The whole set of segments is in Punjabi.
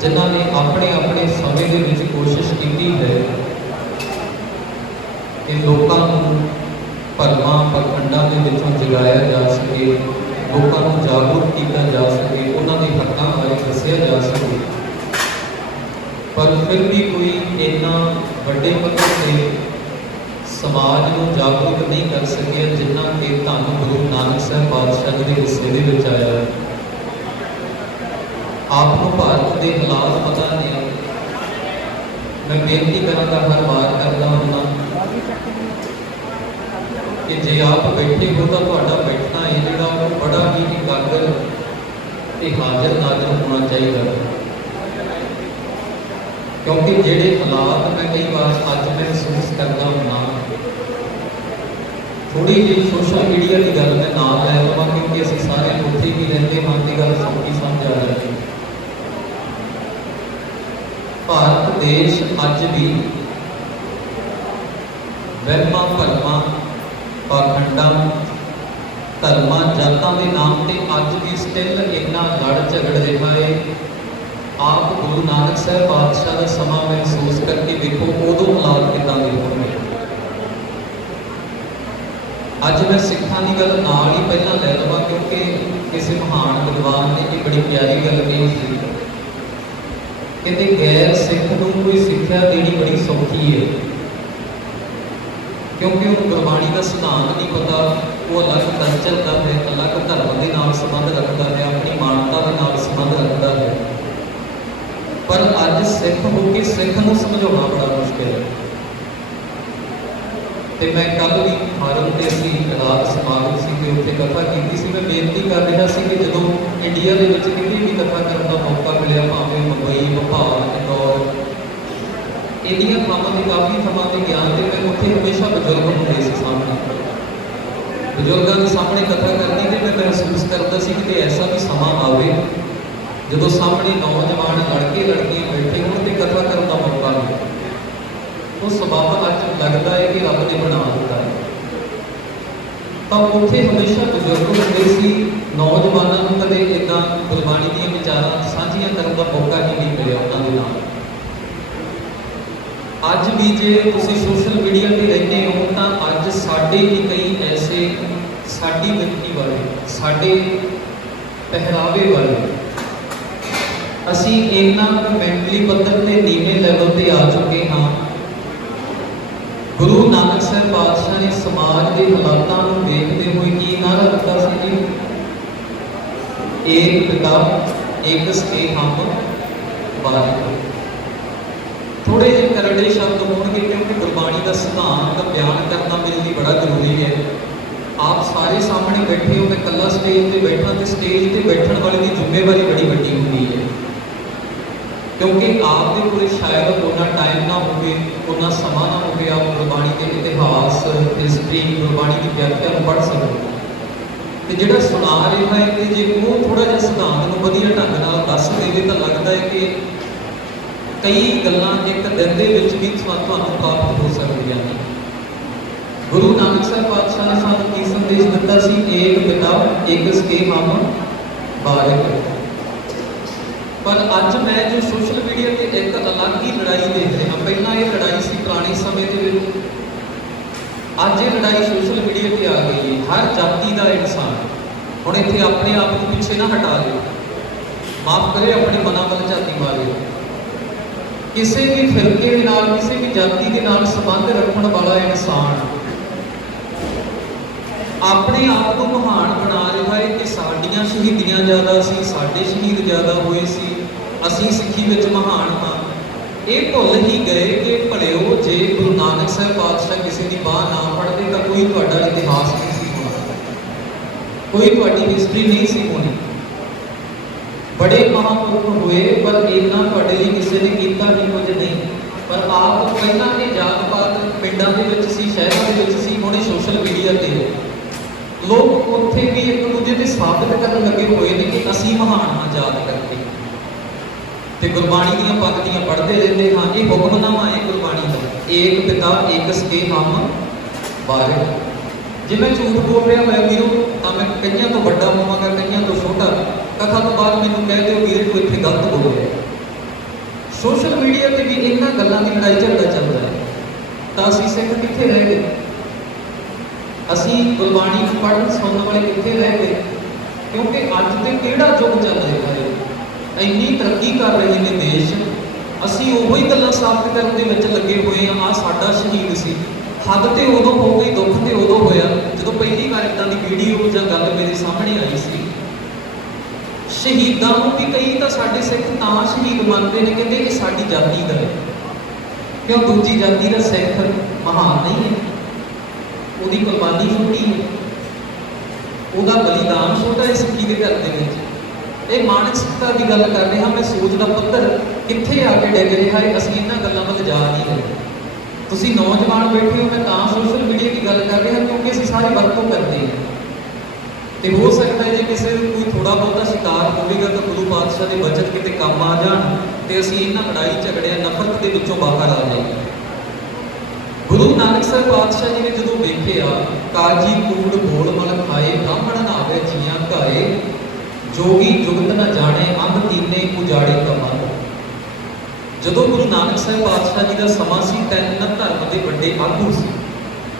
ਜਿਨ੍ਹਾਂ ਨੇ ਆਪਣੇ ਆਪਣੇ ਸਮੇਂ ਦੇ ਵਿੱਚ ਕੋਸ਼ਿਸ਼ ਕੀਤੀ ਹੈ ਕਿ ਲੋਕਾਂ ਨੂੰ ਭਰਮਾਂ ਪਖੰਡਾਂ ਦੇ ਵਿੱਚੋਂ ਜਗਾਇਆ ਜਾ ਸਕੇ, ਲੋਕਾਂ ਨੂੰ ਜਾਗਰੂਕ ਕੀਤਾ ਜਾ ਸਕੇ, ਉਹਨਾਂ ਦੇ ਹੱਕਾਂ ਬਾਰੇ ਦੱਸਿਆ ਜਾ ਸਕੇ। ਪਰ ਫਿਰ ਵੀ ਕੋਈ ਇੰਨਾ ਵੱਡੇ ਪੱਧਰ ਤੇ ਸਮਾਜ ਨੂੰ ਜਾਗਰੂਕ ਨਹੀਂ ਕਰ ਸਕਿਆ ਜਿੰਨਾ ਕਿ ਧੰਨ ਗੁਰੂ ਨਾਨਕ ਸਾਹਿਬ ਪਾਤਸ਼ਾਹ ਜੀ ਦੇ ਹਿੱਸੇ ਦੇ ਵਿੱਚ ਆਇਆ ਆਪ ਨੂੰ ਭਾਰਤ ਦੇ ਹਾਲਾਤ ਪਤਾ ਨੇ ਮੈਂ ਬੇਨਤੀ ਕਰਾਂਗਾ ਹਰ ਵਾਰ ਕਰਦਾ ਹੁੰਦਾ ਕਿ ਜੇ ਆਪ ਬੈਠੇ ਹੋ ਤਾਂ ਤੁਹਾਡਾ ਬੈਠਣਾ ਇਹ ਜਿਹੜਾ ਉਹ ਬੜਾ ਹੀ ਇਕਾਗਰ ਤੇ ਹਾਜ਼ਰ ਨਾਜ਼ਰ ਹੋਣਾ ਚਾਹੀਦਾ। ਕਿਉਂਕਿ ਜਿਹੜੇ ਹਾਲਾਤ ਮੈਂ ਕਈ ਵਾਰ ਅੱਜ ਮਹਿਸੂਸ ਕਰਦਾ ਹੁੰਦਾ ਥੋੜੀ ਜਿਹੀ ਸੋਸ਼ਲ ਮੀਡੀਆ ਦੀ ਗੱਲ ਮੈਂ ਨਾਲ ਲੈ ਲਵਾਂ ਕਿਉਂਕਿ ਅਸੀਂ ਸਾਰੇ ਉੱਥੇ ਹੀ ਰਹਿੰਦੇ ਹਾਂ ਤੇ ਗੱਲ ਸੌਖੀ ਸਮਝ ਆ ਜਾਂਦੀ ਹੈ ਭਾਰਤ ਦੇਸ਼ ਅੱਜ ਵੀ ਵਹਿਮਾਂ ਭਰਮਾਂ, ਪਾਖੰਡਾਂ, ਧਰਮਾਂ, ਜਾਤਾਂ ਦੇ ਨਾਮ ਤੇ ਅੱਜ ਵੀ ਸਟਿਲ ਇੰਨਾ ਲੜ ਝਗੜ ਰਿਹਾ ਹੈ ਆਪ ਗੁਰੂ ਨਾਨਕ ਸਾਹਿਬ ਪਾਤਸ਼ਾਹ ਦਾ ਸਮਾਂ ਮਹਿਸੂਸ ਕਰਕੇ ਵੇਖੋ, ਉਦੋਂ ਹਾਲਾਤ ਕਿੱਦਾਂ ਦੇ ਹੋਣਗੇ। ਅੱਜ ਮੈਂ ਸਿੱਖਾਂ ਦੀ ਗੱਲ ਨਾਲ ਹੀ ਪਹਿਲਾਂ ਲੈ ਲਵਾਂ, ਕਿਉਂਕਿ ਕਿਸੇ ਮਹਾਨ ਵਿਦਵਾਨ ਨੇ ਇਹ ਬੜੀ ਪਿਆਰੀ ਗੱਲ ਕਹੀ ਸੀ। ਕਹਿੰਦੇ ਗੈਰ ਸਿੱਖ ਨੂੰ ਕੋਈ ਸਿੱਖਿਆ ਦੇਣੀ ਬੜੀ ਸੌਖੀ ਹੈ ਕਿਉਂਕਿ ਉਹ ਗੁਰਬਾਣੀ ਦਾ ਸਿਧਾਂਤ ਨਹੀਂ ਪਤਾ, ਉਹ ਅਲੱਗ ਕਲਚਰ ਦਾ ਹੈ, ਅਲੱਗ ਧਰਮ ਦੇ ਨਾਲ ਸੰਬੰਧ ਰੱਖਦਾ ਹੈ, ਆਪਣੀ ਮਾਨਤਾ ਦੇ ਨਾਲ ਸੰਬੰਧ ਰੱਖਦਾ ਹੈ। ਪਰ ਅੱਜ ਸਿੱਖ ਹੋ ਕੇ ਸਿੱਖ ਨੂੰ ਸਮਝਾਉਣਾ ਬੜਾ ਮੁਸ਼ਕਿਲ ਹੈ। ਤੇ ਮੈਂ ਕੱਲ ਵੀ ਫਾਰਮ ਤੇ ਅਸੀਂ ਰਾਤ ਸਮਾਗਮ ਸੀ ਤੇ ਉੱਥੇ ਕਥਾ ਕੀਤੀ ਸੀ। ਮੈਂ ਬੇਨਤੀ ਕਰ ਰਿਹਾ ਸੀ ਕਿ ਜਦੋਂ ਇੰਡੀਆ ਦੇ ਵਿੱਚ ਕਿਤੇ ਵੀ ਕਥਾ ਕਰਨ ਦਾ ਮੌਕਾ ਮਿਲਿਆ, ਭਾਵੇਂ ਮੁੰਬਈ, ਭੋਪਾਲ, ਇੰਦੌਰ ਇੰਡੀਆ ਥਾਵਾਂ ਤੇ, ਕਾਫੀ ਥਾਵਾਂ ਤੇ ਗਿਆ ਤੇ ਮੈਂ ਉੱਥੇ ਹਮੇਸ਼ਾ ਬਜ਼ੁਰਗ ਹੁੰਦੇ ਸੀ ਸਾਹਮਣੇ। ਬਜ਼ੁਰਗਾਂ ਦੇ ਸਾਹਮਣੇ ਕਥਾ ਕਰਦੀ ਤੇ ਮੈਂ ਮਹਿਸੂਸ ਕਰਦਾ ਸੀ ਕਿ ਐਸਾ ਵੀ ਸਮਾਂ ਆਵੇ, ਜਦੋਂ ਸਾਹਮਣੇ ਨੌਜਵਾਨ ਲੜਕੇ ਲੜਕੀਆਂ ਬੈਠੇ ਹੋਣ ਤੇ ਕਥਾ ਕਰਨ ਦਾ ਮੌਕਾ ਮਿਲੇ। ਉਹ ਸਬਬ ਅੱਜ ਲੱਗਦਾ ਹੈ ਕਿ ਰੱਬ ਨੇ ਬਣਾ ਦਿੱਤਾ ਹੈ। ਤਾਂ ਉੱਥੇ ਹਮੇਸ਼ਾ ਬਜ਼ੁਰਗ ਹੁੰਦੇ ਸੀ, ਨੌਜਵਾਨਾਂ ਨੂੰ ਕਦੇ ਇਦਾਂ ਗੁਰਬਾਣੀ ਦੀਆਂ ਵਿਚਾਰਾਂ ਸਾਂਝੀਆਂ ਕਰਨ ਦਾ ਮੌਕਾ ਹੀ ਨਹੀਂ ਮਿਲਿਆ ਉਹਨਾਂ ਦੇ ਨਾਲ। ਅੱਜ ਵੀ ਜੇ ਤੁਸੀਂ ਸੋਸ਼ਲ ਮੀਡੀਆ ਤੇ ਰਹਿੰਦੇ ਹੋ, ਤਾਂ ਅੱਜ ਸਾਡੇ ਵੀ ਕਈ ਐਸੇ ਸਾਡੀ ਮਿੱਟੀ ਵਾਲੇ, ਸਾਡੇ ਪਹਿਰਾਵੇ ਵਾਲੇ, ਅਸੀਂ ਇੰਨਾ ਮੈਂਟਲੀ ਪੱਧਰ ਤੇ ਨੀਵੇਂ ਲੈਵਲ ਤੇ ਆ ਚੁੱਕੇ ਹਾਂ ਗੁਰੂ ਨਾਨਕ ਸਾਹਿਬ ਪਾਤਸ਼ਾਹ ਨੇ ਸਮਾਜ ਦੇ ਹਾਲਾਤਾਂ ਨੂੰ ਦੇਖਦੇ ਹੋਏ ਕੀ ਨਾਰਾ ਦਿੱਤਾ ਸੀ ਜੀ ਏਕ ਪਿਤਾ ਏਕ ਸਕੇ ਹਮ ਬਾਰਿਕ ਥੋੜੇ ਜਿਹੇ ਕਰੜੇ ਸ਼ਬਦ ਹੋਣਗੇ ਕਿਉਂਕਿ ਗੁਰਬਾਣੀ ਦਾ ਸਿਧਾਂਤ ਬਿਆਨ ਕਰਨਾ ਮੇਰੇ ਲਈ ਬੜਾ ਜ਼ਰੂਰੀ ਹੈ। ਆਪ ਸਾਰੇ ਸਾਹਮਣੇ ਬੈਠੇ ਹੋ ਮੈਂ ਇਕੱਲਾ ਸਟੇਜ ਤੇ ਬੈਠਾ ਤੇ ਸਟੇਜ ਤੇ ਬੈਠਣ ਵਾਲੇ ਦੀ ਜ਼ਿੰਮੇਵਾਰੀ ਬੜੀ ਵੱਡੀ ਹੁੰਦੀ ਹੈ। ਕਿਉਂਕਿ ਆਪ ਦੇ ਕੋਲੇ ਸ਼ਾਇਦ ਉਹਨਾਂ ਟਾਈਮ ਨਾ ਹੋਵੇ, ਉਹਨਾਂ ਸਮਾਂ ਨਾ ਹੋਵੇ, ਆਪ ਗੁਰਬਾਣੀ ਦੇ ਇਤਿਹਾਸ ਹਿਸਟਰੀ ਗੁਰਬਾਣੀ ਦੀ ਵਿਆਖਿਆ ਨੂੰ ਪੜ੍ਹ ਸਕੋ ਤੇ ਜਿਹੜਾ ਸੁਣਾ ਰਿਹਾ ਹੈ ਤੇ ਜੇ ਉਹ ਥੋੜਾ ਜਿਹਾ ਸਿਧਾਂਤ ਨੂੰ ਵਧੀਆ ਢੰਗ ਨਾਲ ਦੱਸ ਦੇਵੇ ਤਾਂ ਲੱਗਦਾ ਹੈ ਕਿ ਕਈ ਗੱਲਾਂ ਇੱਕ ਦਿਨ ਦੇ ਵਿੱਚ ਵੀ ਤੁਹਾਨੂੰ ਪ੍ਰਾਪਤ ਹੋ ਸਕਦੀਆਂ ਨੇ। ਗੁਰੂ ਨਾਨਕ ਸਾਹਿਬ ਪਾਤਸ਼ਾਹ ਨੇ ਸਾਨੂੰ ਕੀ ਸੰਦੇਸ਼ ਦਿੱਤਾ ਸੀ? ਏਕ ਪਿਤਾ ਏਕ ਸਕੇ ਹਮ, ਬਾਰਿਕ। ਪਰ ਅੱਜ ਮੈਂ ਜੋ ਸੋਸ਼ਲ ਮੀਡੀਆ ਤੇ ਇੱਕ ਅਲੱਗ ਹੀ ਲੜਾਈ ਦੇਖ ਰਿਹਾ, ਪਹਿਲਾਂ ਇਹ ਲੜਾਈ ਸੀ ਪੁਰਾਣੇ ਸਮੇਂ ਦੇ ਵਿੱਚ, ਅੱਜ ਇਹ ਲੜਾਈ ਸੋਸ਼ਲ ਮੀਡੀਆ ਤੇ ਆ ਗਈ ਹੈ, ਹਰ ਜਾਤੀ ਦਾ ਇਨਸਾਨ, ਹੁਣ ਇੱਥੇ ਆਪਣੇ ਆਪ ਨੂੰ ਪਿੱਛੇ ਨਾ ਹਟਾ ਲਿਓ ਮਾਫ ਕਰੇ ਆਪਣੇ ਮਨਾਂ ਵੱਲ ਝਾਤੀ ਮਾਰਿਓ। ਕਿਸੇ ਵੀ ਫਿਰਕੇ ਦੇ ਨਾਲ, ਕਿਸੇ ਵੀ ਜਾਤੀ ਦੇ ਨਾਲ ਸੰਬੰਧ ਰੱਖਣ ਵਾਲਾ ਇਨਸਾਨ ਆਪਣੇ ਆਪ ਨੂੰ ਮਹਾਨ ਬਣਾ ਰਿਹਾ ਹੈ ਕਿ ਸਾਡੀਆਂ ਸ਼ਹੀਦੀਆਂ ਜ਼ਿਆਦਾ ਸੀ, ਸਾਡੇ ਸ਼ਹੀਦ ਜ਼ਿਆਦਾ ਹੋਏ ਸੀ, ਅਸੀਂ ਸਿੱਖੀ ਵਿੱਚ ਮਹਾਨ ਹਾਂ। ਇਹ ਭੁੱਲ ਹੀ ਗਏ ਕਿ ਭਲਿਓ ਜੇ ਗੁਰੂ ਨਾਨਕ ਸਾਹਿਬ ਪਾਤਸ਼ਾਹ ਕਿਸੇ ਦੀ ਬਾਹ ਨਾ ਫੜਦੇ ਤਾਂ ਕੋਈ ਤੁਹਾਡਾ ਇਤਿਹਾਸ ਨਹੀਂ ਸੀ ਹੋਣਾ। ਕੋਈ ਤੁਹਾਡੀ ਹਿਸਟਰੀ ਨਹੀਂ ਸੀ ਹੋਣੀ। ਬੜੇ ਮਹਾਂਪੁਰਖ ਹੋਏ, ਪਰ ਇੰਨਾ ਤੁਹਾਡੇ ਲਈ ਕਿਸੇ ਨੇ ਕੀਤਾ ਨਹੀਂ ਕੁਝ ਨਹੀਂ। ਪਰ ਆਪ ਪਹਿਲਾਂ ਇਹ ਜਾਤ ਪਾਤ ਪਿੰਡਾਂ ਦੇ ਵਿੱਚ ਸੀ, ਸ਼ਹਿਰਾਂ ਦੇ ਵਿੱਚ ਸੀ ਹੁਣੇ ਸੋਸ਼ਲ ਮੀਡੀਆ ਤੇ ਹੋ ਲੋਕ ਉੱਥੇ ਵੀ ਇੱਕ ਦੂਜੇ ਤੇ ਸਾਬਤ ਕਰਨ ਲੱਗੇ ਹੋਏ ਨੇ ਕਿ ਅਸੀਂ ਮਹਾਨ ਹਾਂ ਜਾਤ ਕਰਕੇ। ਤੇ ਗੁਰਬਾਣੀ ਦੀਆਂ ਪੰਕਤੀਆਂ ਪੜ੍ਹਦੇ ਰਹਿੰਦੇ ਹਾਂ, ਇਹ ਹੁਕਮਨਾਮਾ ਹੈ ਗੁਰਬਾਣੀ ਦਾ। ਏਕ ਪਿਤਾ ਏਕ ਸਕੇ ਹਮ ਬਾਰੇ। ਜੇ ਮੈਂ ਝੂਠ ਬੋਲ ਰਿਹਾ ਹੋਇਆ ਵੀਰੋ, ਤਾਂ ਮੈਂ ਕਈਆਂ ਤੋਂ ਵੱਡਾ ਹੋਵਾਂਗਾ, ਕਈਆਂ ਤੋਂ ਛੋਟਾ। ਕਥਾ ਤੋਂ ਬਾਅਦ ਮੈਨੂੰ ਕਹਿ ਦਿਓ ਵੀਰੇ, ਤੂੰ ਇੱਥੇ ਗਲਤ ਬੋਲ ਰਿਹਾ। ਸੋਸ਼ਲ ਮੀਡੀਆ ਤੇ ਵੀ ਇਹਨਾਂ ਗੱਲਾਂ ਦੀ ਲੜਾਈ ਝਗੜਾ ਚੱਲਦਾ ਹੈ ਤਾਂ ਅਸੀਂ ਸਿੱਖ ਕਿੱਥੇ ਰਹਿ ਗਏ? ਅਸੀਂ ਗੁਰਬਾਣੀ ਨੂੰ ਪੜ੍ਹਨ ਸੁਣਨ ਵਾਲੇ ਕਿੱਥੇ ਰਹਿ ਗਏ ਕਿਉਂਕਿ ਅੱਜ ਤੇ ਕਿਹੜਾ ਯੁੱਗ ਚੱਲ ਰਿਹਾ ਹੈ? ਇੰਨੀ ਤਰੱਕੀ ਕਰ ਰਹੇ ਨੇ ਦੇਸ਼। ਅਸੀਂ ਉਹੋ ਹੀ ਗੱਲਾਂ ਸਾਬਤ ਕਰਨ ਦੇ ਵਿੱਚ ਲੱਗੇ ਹੋਏ ਆ ਆ ਸਾਡਾ ਸ਼ਹੀਦ ਸੀ। ਹੱਦ ਤੇ ਉਦੋਂ ਹੋ ਗਈ, ਦੁੱਖ ਤੇ ਉਦੋਂ ਹੋਇਆ, ਜਦੋਂ ਪਹਿਲੀ ਵਾਰ ਇਦਾਂ ਦੀ ਵੀਡੀਓ ਜਾਂ ਗੱਲ ਮੇਰੇ ਸਾਹਮਣੇ ਆਈ ਸੀ। ਸ਼ਹੀਦਾਂ ਨੂੰ ਵੀ ਕਈ ਤਾਂ ਸਾਡੇ ਸਿੱਖ ਤਾਂ ਸ਼ਹੀਦ ਮੰਨਦੇ ਨੇ, ਕਹਿੰਦੇ ਇਹ ਸਾਡੀ ਜਾਤੀ ਦਾ ਹੈ। ਕਿਉਂ? ਦੂਜੀ ਜਾਤੀ ਦਾ ਸਿੱਖ ਮਹਾਨ ਨਹੀਂ ਹੈ। ਉਹਦੀ ਕੁਰਬਾਨੀ ਛੋਟੀ ਹੈ। ਉਹਦਾ ਬਲੀਦਾਨ ਛੋਟਾ ਹੈ ਸਿੱਖੀ ਦੇ ਘਰ ਦੇ ਵਿੱਚ। ਇਹ ਮਾਨਸਿਕਤਾ ਦੀ ਗੱਲ ਕਰ ਰਹੇ ਹਾਂ ਮੈਂ ਸੋਚ ਦਾ ਪੱਧਰ ਕਿੱਥੇ ਆ ਕੇ ਡਿੱਗ ਰਿਹਾ ਹੈ, ਅਸੀਂ ਇਹਨਾਂ ਗੱਲਾਂ ਵੱਲ ਜਾ ਨਹੀਂ ਰਹੇ। ਤੁਸੀਂ ਨੌਜਵਾਨ ਬੈਠੇ ਹੋ, ਮੈਂ ਤਾਂ ਸੋਸ਼ਲ ਮੀਡੀਆ ਦੀ ਗੱਲ ਕਰ ਰਿਹਾ, ਕਿਉਂਕਿ ਅਸੀਂ ਸਾਰੇ ਵਰਤੋਂ ਕਰਦੇ ਹਾਂ। ਤੇ ਹੋ ਸਕਦਾ ਹੈ ਜੇ ਕਿਸੇ ਨੂੰ ਕੋਈ ਥੋੜਾ ਬਹੁਤਾ ਸ਼ਿਕਾਰ ਹੋਵੇਗਾ, ਤਾਂ ਗੁਰੂ ਪਾਤਸ਼ਾਹ ਦੇ ਬਚਨ ਕਿਤੇ ਕੰਮ ਆ ਜਾਣ ਤੇ ਅਸੀਂ ਇਹਨਾਂ ਲੜਾਈ ਝਗੜਿਆਂ ਨਫ਼ਰਤ ਦੇ ਵਿੱਚੋਂ ਬਾਹਰ ਆ ਜਾਈਏ। ਗੁਰੂ ਨਾਨਕ ਸਾਹਿਬ ਪਾਤਸ਼ਾਹ ਜੀ ਨੇ ਜਦੋਂ ਵੇਖਿਆ ਕਾਜੀ ਕੂੜ ਬੋਲ ਮਲ ਖਾਏ, ਬ੍ਰਾਹਮਣ ਨਾਵੇ ਜੀਆਂ ਘਾਏ, ਜੋਗੀ ਜੁਗਤ ਨਾ ਜਾਣੇ, ਅੰਧ ਤੀਨੇ ਉਜਾੜੇ ਕਮਲ ਜਦੋਂ ਗੁਰੂ ਨਾਨਕ ਸਾਹਿਬ ਪਾਤਸ਼ਾਹ ਜੀ ਦਾ ਸਮਾਂ ਸੀ, ਤਿੰਨ ਧਰਮ ਦੇ ਵੱਡੇ ਆਗੂ ਸੀ।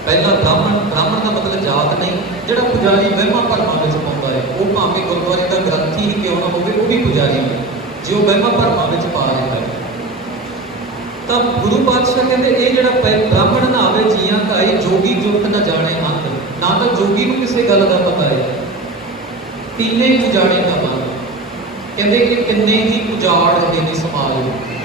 ਪਹਿਲਾ ਬ੍ਰਾਹਮਣ ਬ੍ਰਾਹਮਣ ਦਾ ਮਤਲਬ ਜਾਤ ਨਹੀਂ, ਜਿਹੜਾ ਪੁਜਾਰੀ ਵਹਿਮਾਂ ਭਰਮਾਂ ਵਿੱਚ ਪਾਉਂਦਾ ਹੈ, ਉਹ ਭਾਵੇਂ ਗੁਰਦੁਆਰੇ ਦਾ ਗ੍ਰੰਥੀ ਹੀ ਕਿਉਂ ਨਾ ਹੋਵੇ, ਉਹ ਵੀ ਪੁਜਾਰੀ ਹੈ ਜੇ ਉਹ ਵਹਿਮਾਂ ਭਰਮਾਂ ਵਿੱਚ ਪਾ ਰਿਹਾ ਹੈ। ਤਾਂ ਗੁਰੂ ਪਾਤਸ਼ਾਹ ਕਹਿੰਦੇ, ਇਹ ਜਿਹੜਾ ਬ੍ਰਾਹਮਣ ਨਾ ਆਵੇ, ਜੀਆਂ ਕਾਏ ਜੋਗੀ ਜੁਗਤ ਨਾ ਜਾਣੇ ਅੰਤ। ਨਾ ਤਾਂ ਜੋਗੀ ਨੂੰ ਕਿਸੇ ਗੱਲ ਦਾ ਪਤਾ ਹੈ। ਤਿੰਨੇ ਪੁਜਾੜੇ ਦਾ ਮਨ ਕਹਿੰਦੇ ਕਿ ਕਿੰਨੇ ਹੀ ਪੁਜਾੜ ਰਹੇ ਨੇ ਸਮਾਜ ਵਿੱਚ।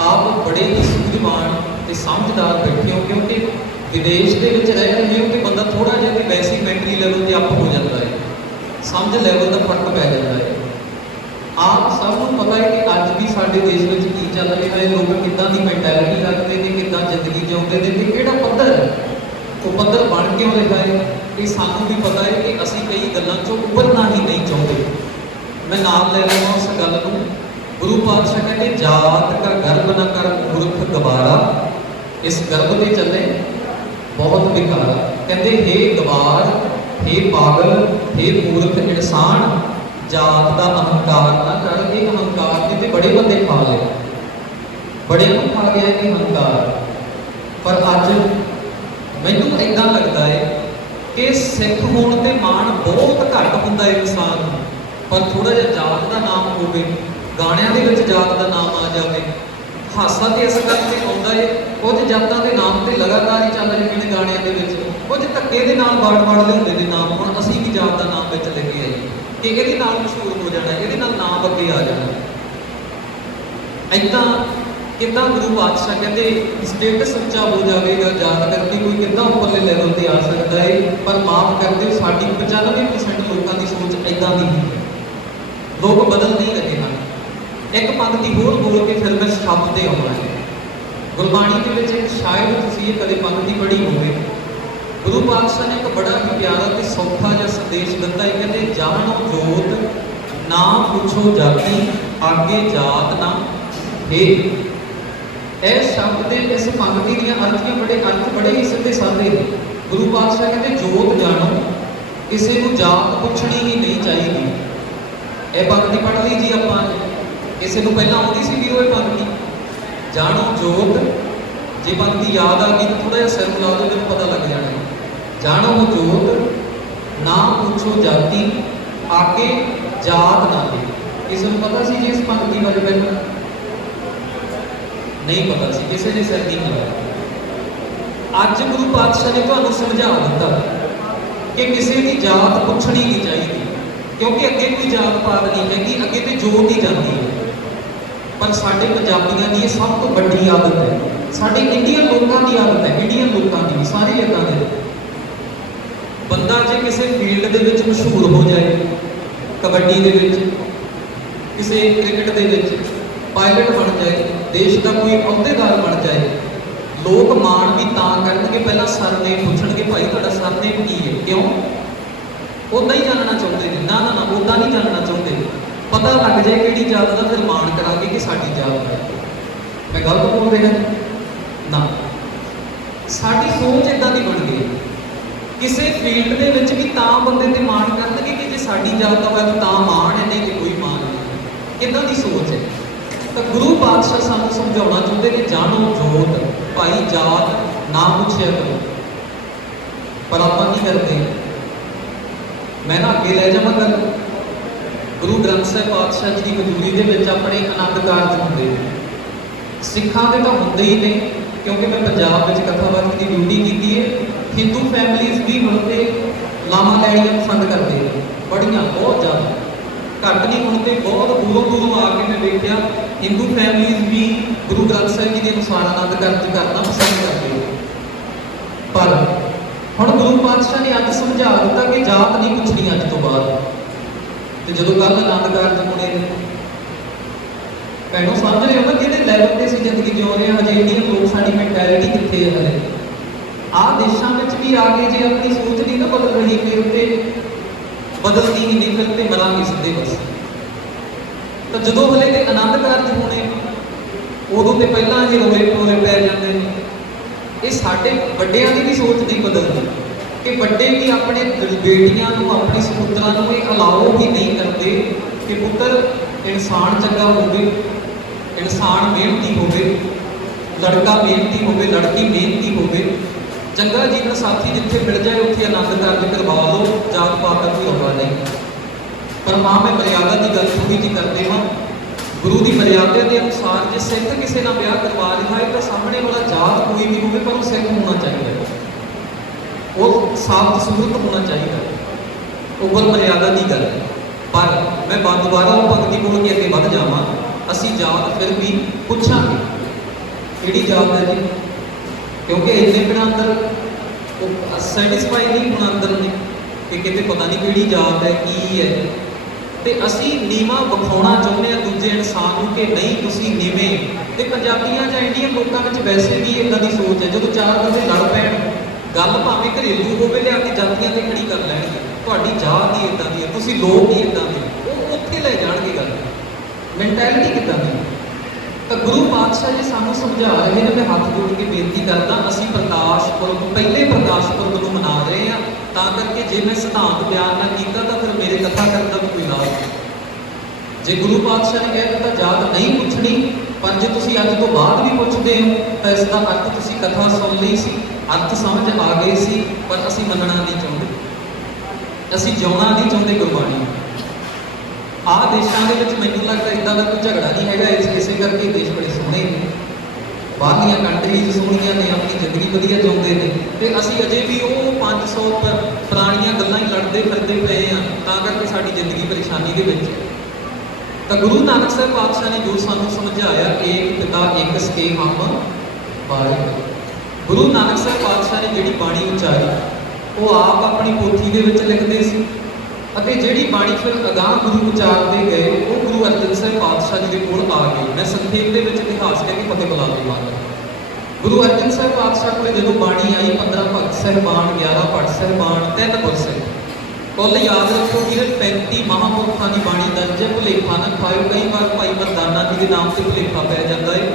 ਆਪ ਬੜੇ ਹੀ ਸੂਝਵਾਨ ਤੇ ਸਮਝਦਾਰ ਬੈਠੇ ਹੋ, ਕਿਉਂਕਿ ਵਿਦੇਸ਼ ਦੇ ਵਿੱਚ ਰਹਿ ਰਹੇ ਹੋ ਤੇ ਬੰਦਾ ਥੋੜਾ ਜਿਹਾ ਤੇ ਵੈਸੀ ਮੈਂਟਲੀ ਲੈਵਲ ਤੇ ਅਪ ਹੋ ਜਾਂਦਾ ਹੈ। ਸਮਝ ਲੈਵਲ ਦਾ ਫ਼ਰਕ ਪੈ ਜਾਂਦਾ ਹੈ। ਆਪ ਸਭ ਨੂੰ ਪਤਾ ਹੈ ਕਿ ਅੱਜ ਵੀ ਸਾਡੇ ਦੇਸ਼ ਵਿੱਚ ਕੀ ਚੱਲ ਰਿਹਾ ਹੈ ਲੋਕ ਕਿੱਦਾਂ ਦੀ ਮੈਂਟੈਲਿਟੀ ਰੱਖਦੇ ਨੇ ਕਿੱਦਾਂ ਜ਼ਿੰਦਗੀ ਜਿਉਂਦੇ ਨੇ ਤੇ ਕਿਹੜਾ ਪੱਧਰ ਹੈ ਉਹ ਪੱਧਰ ਬਣ ਕਿਉਂ ਰਿਹਾ ਹੈ ਇਹ ਸਾਨੂੰ ਵੀ ਪਤਾ ਹੈ ਕਿ ਅਸੀਂ ਕਈ ਗੱਲਾਂ ਚੋਂ ਉੱਭਰਨਾ ਹੀ ਨਹੀਂ ਚਾਹੁੰਦੇ ਮੈਂ ਨਾਮ ਲੈ ਲਵਾਂ ਉਸ ਗੱਲ ਨੂੰ ਗੁਰੂ ਪਾਤਸ਼ਾਹ ਕਹਿੰਦੇ ਜਾਤ ਕਾ ਗਰਭ ਨਾ ਕਰ ਮੂਰਖ ਗਵਾਰਾ ਇਸ ਗਰਭ ਤੇ ਚੱਲੇ ਬਹੁਤ ਵਿਕਾਰ ਕਹਿੰਦੇ हे ਗਵਾਰ हे ਪਾਗਲ हे ਮੂਰਖ ਇਨਸਾਨ ਜਾਤ ਦਾ ਅਹੰਕਾਰ ਨਾ ਕਰ, ਇਹ ਅਹੰਕਾਰ ਦੇ ਬੜੇ ਬੰਦੇ ਖਾ ਲਏ। ਬੜੇ ਨੂੰ ਖਾ ਗਿਆ ਇਹ ਅਹੰਕਾਰ। ਪਰ ਅੱਜ ਮੈਨੂੰ ਇਦਾਂ ਲੱਗਦਾ ਹੈ ਕਿ ਸਿੱਖ ਹੋਣ ਤੇ ਮਾਣ ਬਹੁਤ ਘੱਟ ਹੁੰਦਾ ਹੈ ਇਨਸਾਨ ਨੂੰ। ਪਰ ਥੋੜਾ ਜਿਹਾ ਜਾਤ ਦਾ ਨਾਮ ਹੋਵੇ, ਗਾਣਿਆਂ ਦੇ ਵਿੱਚ ਜਾਤ ਦਾ ਨਾਮ ਆ ਜਾਵੇ, ਹਾਸਾ ਤੇ ਇਸ ਗੱਲ ਤੇ ਆਉਂਦਾ ਏ, ਕੁਝ ਜਾਤਾਂ ਦੇ ਨਾਮ ਤੇ ਲਗਾਤਾਰ ਹੀ ਚੱਲ ਰਹੇ ਨੇ ਗਾਣਿਆਂ ਦੇ ਵਿੱਚ, ਕੁਝ ਧੱਕੇ ਦੇ ਨਾਲ ਬਾੜ ਬਾੜ ਲਿਆਉਂਦੇ ਨੇ ਨਾਮ। ਹੁਣ ਅਸੀਂ ਵੀ ਜਾਤ ਦਾ ਨਾਮ ਵਿੱਚ ਲੈ ਕੇ ਆਈਏ ਕਿ ਇਹਦੇ ਨਾਲ ਮਸ਼ਹੂਰ ਹੋ ਜਾਣਾ, ਇਹਦੇ ਨਾਲ ਨਾਮ ਅੱਗੇ ਆ ਜਾਣਾ। ਏਦਾਂ ਕਿੱਦਾਂ ਗੁਰੂ ਪਾਤਸ਼ਾਹ ਕਹਿੰਦੇ ਸਟੇਟਸ ਉੱਚਾ ਹੋ ਜਾਵੇਗਾ ਯਾਦ ਕਰਕੇ ਕੋਈ ਕਿੱਦਾਂ ਉੱਪਰਲੇ ਲੈਵਲ ਤੇ ਆ ਸਕਦਾ ਹੈ ਪਰ ਮਾਫ ਕਰਦੇ ਦਿਓ, ਸਾਡੀ 95% ਲੋਕਾਂ ਦੀ ਸੋਚ ਏਦਾਂ ਦੀ ਹੈ ਲੋਕ ਬਦਲ ਨਹੀਂ ਰਹੇ ਹਨ। ਇੱਕ ਪੰਕਤੀ ਹੋਰ ਬੋਲ ਕੇ ਫਿਰ ਮੈਂ ਸ਼ਬਦ ਤੇ ਆਉਣਾ ਹੈ। ਗੁਰਬਾਣੀ ਦੇ ਵਿੱਚ ਇੱਕ ਸ਼ਾਇਦ ਤੁਸੀਂ ਇਹ ਕਦੇ ਪੰਕਤੀ ਪੜ੍ਹੀ ਹੋਵੇ ਗੁਰੂ ਪਾਤਸ਼ਾਹ ਨੇ ਇੱਕ ਬੜਾ ਹੀ ਪਿਆਰਾ ਤੇ ਸੌਖਾ ਜਿਹਾ ਸੰਦੇਸ਼ ਦਿੱਤਾ ਹੈ, ਕਹਿੰਦੇ, ਜਾਣੋ ਜੋਤ, ਨਾ ਪੁੱਛੋ ਜਾਤੀ, ਅੱਗੇ ਜਾਤ ਨਾ ਹੈ। ਇਹ ਸ਼ਬਦ ਦੇ ਇਸ ਪੰਕਤੀ ਦੀਆਂ ਅਰਥੀਆਂ ਬੜੇ ਅਰਥ ਬੜੇ ਹੀ ਸਿੱਧੇ ਸਾਦੇ ਨੇ। ਗੁਰੂ ਪਾਤਸ਼ਾਹ ਕਹਿੰਦੇ, ਜੋਤ ਜਾਣੋ, ਕਿਸੇ ਨੂੰ ਜਾਤ ਪੁੱਛਣੀ ਹੀ ਨਹੀਂ ਚਾਹੀਦੀ। ਇਹ ਪੰਕਤੀ ਪੜ੍ਹ ਲਈ ਜੀ ਆਪਾਂ। ਕਿਸੇ ਨੂੰ ਪਹਿਲਾਂ ਆਉਂਦੀ ਸੀ ਵੀ ਉਹ ਇਹ ਪੰਕਤੀ? ਜਾਣੋ ਜੋਤ, ਜੇ ਪੰਕਤੀ ਯਾਦ ਆ ਗਈ ਤਾਂ ਥੋੜਾ ਜਿਹਾ ਸਿਰ ਲਾ ਦਿਓ ਮੈਨੂੰ ਪਤਾ ਲੱਗ ਜਾਣਾ ਜਾਣੋ ਜੋਤ ਨਾ ਪੁੱਛੋ ਜਾਤੀ ਆਗੇ ਜਾਤ ਨਾ ਦੇ। ਕਿਸੇ ਨੂੰ ਪਤਾ ਸੀ ਜੀ ਇਸ ਪੰਕਤੀ ਬਾਰੇ ਪਹਿਲਾਂ? ਨਹੀਂ ਪਤਾ ਸੀ ਕਿਸੇ ਨੇ ਸਿਰ ਨਹੀਂ ਲਾਇਆ ਅੱਜ ਗੁਰੂ ਪਾਤਸ਼ਾਹ ਨੇ ਤੁਹਾਨੂੰ ਸਮਝਾ ਦਿੱਤਾ ਕਿ ਕਿਸੇ ਦੀ ਜਾਤ ਪੁੱਛਣੀ ਨਹੀਂ ਚਾਹੀਦੀ ਕਿਉਂਕਿ ਅੱਗੇ ਕੋਈ ਜਾਤ ਪਾਤ ਨਹੀਂ ਹੈਗੀ ਅੱਗੇ ਤੇ ਜੋਤ ਹੀ ਜਾਂਦੀ ਹੈ। ਪਰ ਸਾਡੇ ਪੰਜਾਬੀਆਂ ਦੀ ਇਹ ਸਭ ਤੋਂ ਵੱਡੀ ਆਦਤ ਹੈ। ਸਾਡੇ ਇੰਡੀਅਨ ਲੋਕਾਂ ਦੀ ਆਦਤ ਹੈ ਇੰਡੀਅਨ ਲੋਕਾਂ ਦੀ ਵੀ, ਸਾਰੇ ਇਦਾਂ ਦੇ। ਬੰਦਾ ਜੇ ਕਿਸੇ ਫੀਲਡ ਦੇ ਵਿੱਚ ਮਸ਼ਹੂਰ ਹੋ ਜਾਏ, ਕਬੱਡੀ ਦੇ ਵਿੱਚ, ਕਿਸੇ ਕ੍ਰਿਕਟ ਦੇ ਵਿੱਚ ਪਾਇਲਟ ਬਣ ਜਾਏ, ਦੇਸ਼ ਦਾ ਕੋਈ ਅਹੁਦੇਦਾਰ ਬਣ ਜਾਏ, ਲੋਕ ਮਾਣ ਵੀ ਤਾਂ ਕਰਨਗੇ, ਪਹਿਲਾਂ ਸਰਨੇਮ ਪੁੱਛਣਗੇ, ਭਾਈ, ਤੁਹਾਡਾ ਸਰਨੇਮ ਕੀ ਹੈ? ਕਿਉਂ? ਉਦਾਂ ਹੀ ਜਾਣਨਾ ਚਾਹੁੰਦੇ ਨੇ। ਨਾ ਨਾ ਨਾ ਉਦਾਂ ਨਹੀਂ ਜਾਣਨਾ ਚਾਹੁੰਦੇ। ਪਤਾ ਲੱਗ ਜਾਏ ਕਿਹੜੀ ਜਾਤ ਦਾ, ਫਿਰ ਮਾਣ ਕਰਾਂਗੇ ਕਿ ਸਾਡੀ ਜਾਤ ਹੈ ਮੈਂ ਗਲਤ ਬੋਲ ਰਿਹਾ ਨਾ। ਸਾਡੀ ਸੋਚ ਇਦਾਂ ਦੀ ਬਣ ਗਈ ਹੈ। ਕਿਸੇ ਫੀਲਡ ਦੇ ਵਿੱਚ ਵੀ ਤਾਂ ਬੰਦੇ ਤੇ ਮਾਣ ਕਰਨਗੇ ਕਿ ਜੇ ਸਾਡੀ ਜਾਤ ਦਾ ਹੋਇਆ ਤਾਂ ਮਾਣ ਹੈ ਨਹੀਂ ਤੇ ਕੋਈ ਮਾਣ ਨਹੀਂ ਕਿੱਦਾਂ ਦੀ ਸੋਚ ਹੈ? ਤਾਂ ਗੁਰੂ ਪਾਤਸ਼ਾਹ ਸਾਨੂੰ ਸਮਝਾਉਣਾ ਚਾਹੁੰਦੇ ਨੇ, ਜਾਣੋ ਜੋਤ, ਭਾਈ ਜਾਤ, ਨਾ ਪੁੱਛਿਆ ਕਰੋ। ਪਰ ਆਪਾਂ ਕੀ ਕਰਦੇ ਮੈਂ ਨਾ ਅੱਗੇ ਲੈ ਜਾਵਾਂ ਗੱਲ। ਗੁਰੂ ਗ੍ਰੰਥ ਸਾਹਿਬ ਪਾਤਸ਼ਾਹ ਜੀ ਦੀ ਹਜ਼ੂਰੀ ਦੇ ਵਿੱਚ ਆਪਣੇ ਆਨੰਦ ਕਾਰਜ ਹੁੰਦੇ ਨੇ। ਸਿੱਖਾਂ ਦੇ ਤਾਂ ਹੁੰਦੇ ਹੀ ਨੇ, ਕਿਉਂਕਿ ਮੈਂ ਪੰਜਾਬ ਵਿੱਚ ਕਥਾਵਾਚਕ ਦੀ ਡਿਊਟੀ ਕੀਤੀ ਹੈ। ਹਿੰਦੂ ਫੈਮਿਲੀਜ਼ ਵੀ ਹੁਣ ਤੇ ਲਾਮਾ ਲੈਣੀਆਂ ਪਸੰਦ ਕਰਦੇ ਨੇ, ਬੜੀਆਂ, ਬਹੁਤ ਜ਼ਿਆਦਾ। ਘੱਟ ਨਹੀਂ, ਹੁਣ ਤੇ ਬਹੁਤ ਦੂਰੋਂ ਦੂਰੋਂ ਆ ਕੇ ਮੈਂ ਵੇਖਿਆ, ਹਿੰਦੂ ਫੈਮਿਲੀਜ਼ ਵੀ ਗੁਰੂ ਗ੍ਰੰਥ ਸਾਹਿਬ ਜੀ ਦੇ ਅਨੁਸਾਰ ਆਨੰਦ ਕਾਰਜ ਕਰਨਾ ਪਸੰਦ ਕਰਦੇ ਨੇ। ਪਰ ਹੁਣ ਗੁਰੂ ਪਾਤਸ਼ਾਹ ਨੇ ਅੱਜ ਸਮਝਾ ਦਿੱਤਾ ਕਿ ਜਾਤ ਨਹੀਂ ਪੁੱਛਣੀ ਅੱਜ ਤੋਂ ਬਾਅਦ। ਤੇ ਜਦੋਂ ਕੱਲ ਆਨੰਦ ਕਾਰਜ ਹੋਣੇ ਨੇ, ਭੈਣੋ, ਸਮਝ ਰਹੇ ਹੋ ਨਾ ਕਿਹੜੇ ਲੈਵਲ ਤੇ ਅਸੀਂ ਜ਼ਿੰਦਗੀ ਜਿਉ ਰਹੇ ਹਾਂ? ਹਜੇ ਇੰਡੀਅਨ ਲੋਕ ਸਾਡੀ ਮੈਂਟੈਲਿਟੀ ਕਿੱਥੇ ਹੈ ਹਲੇ? ਆਹ ਦੇਸ਼ਾਂ ਵਿੱਚ ਵੀ ਆ ਕੇ ਜੇ, ਆਪਣੀ ਸੋਚ ਨਹੀਂ ਨਾ ਬਦਲ ਰਹੀ, ਫਿਰ ਉੱਤੇ ਬਦਲਦੀ ਹੀ ਨਹੀਂ, ਫਿਰ ਤੇ ਮਰਾਂਗੇ ਸਿੱਧੇ ਬਸ। ਤਾਂ ਜਦੋਂ ਹਲੇ ਤੇ ਆਨੰਦ ਕਾਰਜ ਹੋਣੇ, ਉਦੋਂ ਤੇ ਪਹਿਲਾਂ ਇਹ ਰੋਲੇ ਟੋਲੇ ਪੈ ਜਾਂਦੇ ਨੇ। ਇਹ ਸਾਡੇ ਵੱਡਿਆਂ ਦੀ ਵੀ ਸੋਚ ਨਹੀਂ ਬਦਲਦੀ। ਕਿ ਵੱਡੇ ਵੀ ਆਪਣੇ ਬੇਟੀਆਂ ਨੂੰ, ਆਪਣੇ ਸੁਪੁੱਤਰਾਂ ਨੂੰ ਇਹ ਅਲਾਓ ਹੀ ਨਹੀਂ ਕਰਦੇ ਕਿ ਪੁੱਤਰ ਇਨਸਾਨ ਚੰਗਾ ਹੋਵੇ, ਇਨਸਾਨ ਮਿਹਨਤੀ ਹੋਵੇ, ਲੜਕਾ ਮਿਹਨਤੀ ਹੋਵੇ, ਲੜਕੀ ਮਿਹਨਤੀ ਹੋਵੇ। ਚੰਗਾ ਜੀਵਨ ਸਾਥੀ ਜਿੱਥੇ ਮਿਲ ਜਾਏ, ਉੱਥੇ ਆਨੰਦ ਕਾਰਜ ਕਰਵਾ ਲਓ, ਜਾਤ ਪਾਤ ਦਾ ਕੋਈ ਰੌਲਾ ਨਹੀਂ। ਪਰ ਮਾਂ, ਮੈਂ ਮਰਿਆਦਾ ਦੀ ਗੱਲ ਥੋੜੀ ਜਿਹੀ ਕਰਦੇ ਹਾਂ। ਗੁਰੂ ਦੀ ਮਰਿਆਦਾ ਦੇ ਅਨੁਸਾਰ ਜੇ ਸਿੱਖ ਕਿਸੇ ਨਾਲ ਵਿਆਹ ਕਰਵਾ ਰਿਹਾ ਹੈ, ਤਾਂ ਸਾਹਮਣੇ ਵਾਲਾ ਜਾਤ ਕੋਈ ਵੀ ਹੋਵੇ, ਪਰ ਉਹ ਸਿੱਖ ਹੋਣਾ ਚਾਹੀਦਾ ਹੈ। ਉਹ ਸਾਫ਼ ਸੂਰਤ ਹੋਣਾ ਚਾਹੀਦਾ ਹੈ। ਉਪਰ ਮਰਿਆਦਾ ਦੀ ਗੱਲ ਹੈ। ਪਰ ਮੈਂ ਬਾਦ ਦੁਬਾਰਾ ਉਹ ਭਗਤੀ ਕੋਲ ਕੇ ਅੱਗੇ ਵੱਧ ਜਾਵਾਂ, ਅਸੀਂ ਜਾਤ ਫਿਰ ਵੀ ਪੁੱਛਾਂਗੇ। ਕਿਹੜੀ ਜਾਤ ਹੈ ਜੀ? ਕਿਉਂਕਿ ਇੰਨੇ ਬਿਨਾਂ ਅੰਦਰ ਉਹ ਸੈਟੀਸਫਾਈ ਨਹੀਂ ਹੋਣਾ ਅੰਦਰ ਨੇ ਕਿ ਕਿਤੇ ਪਤਾ ਨਹੀਂ ਕਿਹੜੀ ਜਾਤ ਹੈ, ਕੀ ਹੈ। ਤੇ ਅਸੀਂ ਨੀਵਾ ਵਿਖਾਉਣਾ ਚਾਹੁੰਦੇ ਆ ਦੂਜੇ ਇਨਸਾਨ ਨੂੰ ਕਿ ਨਹੀਂ, ਤੁਸੀਂ ਨੀਵੇਂ। ਤੇ ਪੰਜਾਬੀਆਂ ਜਾਂ ਇੰਡੀਅਨ ਲੋਕਾਂ ਵਿੱਚ ਵੈਸੇ ਵੀ ਇਦਾਂ ਦੀ ਸੋਚ ਹੈ, ਜਦੋਂ ਚਾਰ ਬੰਦੇ ਲੜ ਪੈਣ, ਗੱਲ ਭਾਵੇਂ ਘਰੇਲੂ ਹੋਵੇ, ਲਿਆ ਕੇ ਜਾਤੀਆਂ ਤੇ ਖੜੀ ਕਰ ਲੈਣਗੇ ਤੁਹਾਡੀ ਜਾਤ ਹੀ ਇਦਾਂ ਦੀ ਹੈ, ਤੁਸੀਂ ਲੋਕ ਹੀ ਇਦਾਂ ਦੇ ਉਹ ਉੱਥੇ ਲੈ ਜਾਣਗੇ ਗੱਲ। ਮੈਂਟੈਲਿਟੀ ਕਿੱਦਾਂ ਦੀ ਤਾਂ ਗੁਰੂ ਪਾਤਸ਼ਾਹ ਜੀ ਸਾਨੂੰ ਸਮਝਾ ਰਹੇ ਨੇ, ਮੈਂ ਹੱਥ ਜੋੜ ਕੇ ਬੇਨਤੀ ਕਰਦਾ, ਅਸੀਂ ਪ੍ਰਕਾਸ਼ ਪੁਰਬ ਪਹਿਲੇ ਪ੍ਰਕਾਸ਼ ਪੁਰਬ ਨੂੰ ਮਨਾ ਰਹੇ ਹਾਂ, ਤਾਂ ਕਰਕੇ ਜੇ ਮੈਂ ਸਿਧਾਂਤ ਬਿਆਨ ਨਾ ਕੀਤਾ ਤਾਂ ਫਿਰ ਮੇਰੇ ਕਥਾ ਕਰਨ ਦਾ ਵੀ ਕੋਈ ਲਾਭ ਨਹੀਂ। ਜੇ ਗੁਰੂ ਪਾਤਸ਼ਾਹ ਨੇ ਕਹਿ ਦਿੱਤਾ ਜਾਤ ਨਹੀਂ ਪੁੱਛਣੀ, ਪਰ ਜੇ ਤੁਸੀਂ ਅੱਜ ਤੋਂ ਬਾਅਦ ਵੀ ਪੁੱਛਦੇ ਹੋ, ਤਾਂ ਇਸ ਦਾ ਅਰਥ ਤੁਸੀਂ ਕਥਾ ਸੁਣ ਲਈ ਸੀ, ਅਰਥ ਸਮਝ ਆ ਗਏ ਸੀ, ਪਰ ਅਸੀਂ ਮੰਨਣਾ ਨਹੀਂ ਚਾਹੁੰਦੇ। ਅਸੀਂ ਜਿਉਣਾ ਨਹੀਂ ਚਾਹੁੰਦੇ ਗੁਰਬਾਣੀ ਨੂੰ ਆਹ ਦੇਸ਼ਾਂ ਦੇ ਵਿੱਚ ਮੈਨੂੰ ਲੱਗਦਾ ਇਦਾਂ ਦਾ ਕੋਈ ਝਗੜਾ ਨਹੀਂ ਹੈਗਾ, ਇਸ ਇਸੇ ਕਰਕੇ ਦੇਸ਼ ਬੜੇ ਸੋਹਣੇ ਨੇ। ਬਾਹਰਲੀਆਂ ਕੰਟਰੀਜ਼ ਸੋਹਣੀਆਂ ਨੇ, ਆਪਣੀ ਜ਼ਿੰਦਗੀ ਵਧੀਆ ਜਿਉਂਦੇ ਨੇ। ਤੇ ਅਸੀਂ ਅਜੇ ਵੀ ਉਹ 500 ਪ- ਪੁਰਾਣੀਆਂ ਗੱਲਾਂ ਹੀ ਲੜਦੇ ਫਿਰਦੇ ਪਏ ਆ ਤਾਂ ਕਰਕੇ ਸਾਡੀ ਜ਼ਿੰਦਗੀ ਪਰੇਸ਼ਾਨੀ ਦੇ ਵਿੱਚ ਤਾਂ ਗੁਰੂ ਨਾਨਕ ਸਾਹਿਬ ਪਾਤਸ਼ਾਹ ਨੇ ਜੋ ਸਾਨੂੰ ਸਮਝਾਇਆ, ਏਕ ਪਿਤਾ ਇੱਕ ਸਕੇ ਹਮ ਬਾਰਿਕ ਗੁਰੂ ਨਾਨਕ ਸਾਹਿਬ ਪਾਤਸ਼ਾਹ ਨੇ ਜਿਹੜੀ ਬਾਣੀ ਉਚਾਰੀ, ਉਹ ਆਪ ਆਪਣੀ ਪੋਥੀ ਦੇ ਵਿੱਚ ਲਿਖਦੇ ਸੀ। ਅਤੇ ਜਿਹੜੀ ਬਾਣੀ ਫਿਰ ਅਗਾਹ ਗੁਰੂ ਉਚਾਰਦੇ ਗਏ, ਉਹ ਗੁਰੂ ਅਰਜਨ ਸਾਹਿਬ ਪਾਤਸ਼ਾਹ ਜੀ ਦੇ ਕੋਲ ਆ ਗਈ ਮੈਂ ਸੰਖੇਪ ਦੇ ਵਿੱਚ ਇਤਿਹਾਸ ਕਹਿ ਕੇ ਫਤਿਹ ਬੁਲਾ ਲਵਾਂਗਾ ਗੁਰੂ ਅਰਜਨ ਸਾਹਿਬ ਪਾਤਸ਼ਾਹ ਕੋਲ ਜਦੋਂ ਬਾਣੀ ਆਈ 15 ਭਗਤ ਸਾਹਿਬਾਨ 11 ਭੱਟ ਸਾਹਿਬਾਨ, ਤਿੰਨ ਗੁਰਸਿੱਖ ਕੁੱਲ ਯਾਦ ਰੱਖੋ ਕਿ 35 ਮਹਾਂਪੁਰਖਾਂ ਦੀ ਬਾਣੀ ਦਾ ਹੈ ਭੁਲੇਖਾ ਨਾ ਖਾਇਓ। ਕਈ ਵਾਰ ਭਾਈ ਮਰਦਾਨਾ ਜੀ ਦੇ ਨਾਮ ਤੇ ਭੁਲੇਖਾ ਪੈ ਜਾਂਦਾ ਹੈ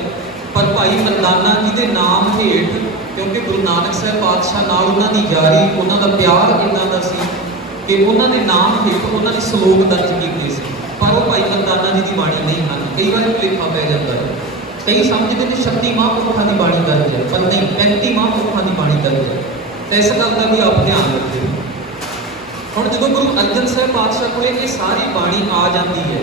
ਪਰ ਭਾਈ ਮਰਦਾਨਾ ਜੀ ਦੇ ਨਾਮ ਹੇਠ, ਕਿਉਂਕਿ ਗੁਰੂ ਨਾਨਕ ਸਾਹਿਬ ਪਾਤਸ਼ਾਹ ਨਾਲ ਉਹਨਾਂ ਦੀ ਯਾਰੀ, ਉਹਨਾਂ ਦਾ ਪਿਆਰ ਇਦਾਂ ਦਾ ਸੀ ਕਿ ਉਹਨਾਂ ਦੇ ਨਾਮ ਹੇਠ ਉਹਨਾਂ ਨੇ ਸ਼ਲੋਕ ਦਰਜ ਕੀਤੇ ਸੀ। ਪਰ ਉਹ ਭਾਈ ਮਰਦਾਨਾ ਜੀ ਦੀ ਬਾਣੀ ਨਹੀਂ ਹਨ ਕਈ ਵਾਰ ਭੁਲੇਖਾ ਪੈ ਜਾਂਦਾ ਹੈ। ਕਈ ਸਮਝਦੇ ਨੇ 36 ਮਹਾਂਪੁਰਖਾਂ ਦੀ ਬਾਣੀ ਦਰਜ ਹੈ, ਪਰ ਨਹੀਂ 35 ਮਹਾਂਪੁਰਖਾਂ ਦੀ ਬਾਣੀ ਦਰਜ ਹੈ। ਤਾਂ ਇਸ ਗੱਲ ਦਾ ਵੀ ਆਪ ਧਿਆਨ ਰੱਖਿਓ। ਹੁਣ ਜਦੋਂ ਗੁਰੂ ਅਰਜਨ ਸਾਹਿਬ ਪਾਤਸ਼ਾਹ ਕੋਲੇ ਇਹ ਸਾਰੀ ਬਾਣੀ ਆ ਜਾਂਦੀ ਹੈ,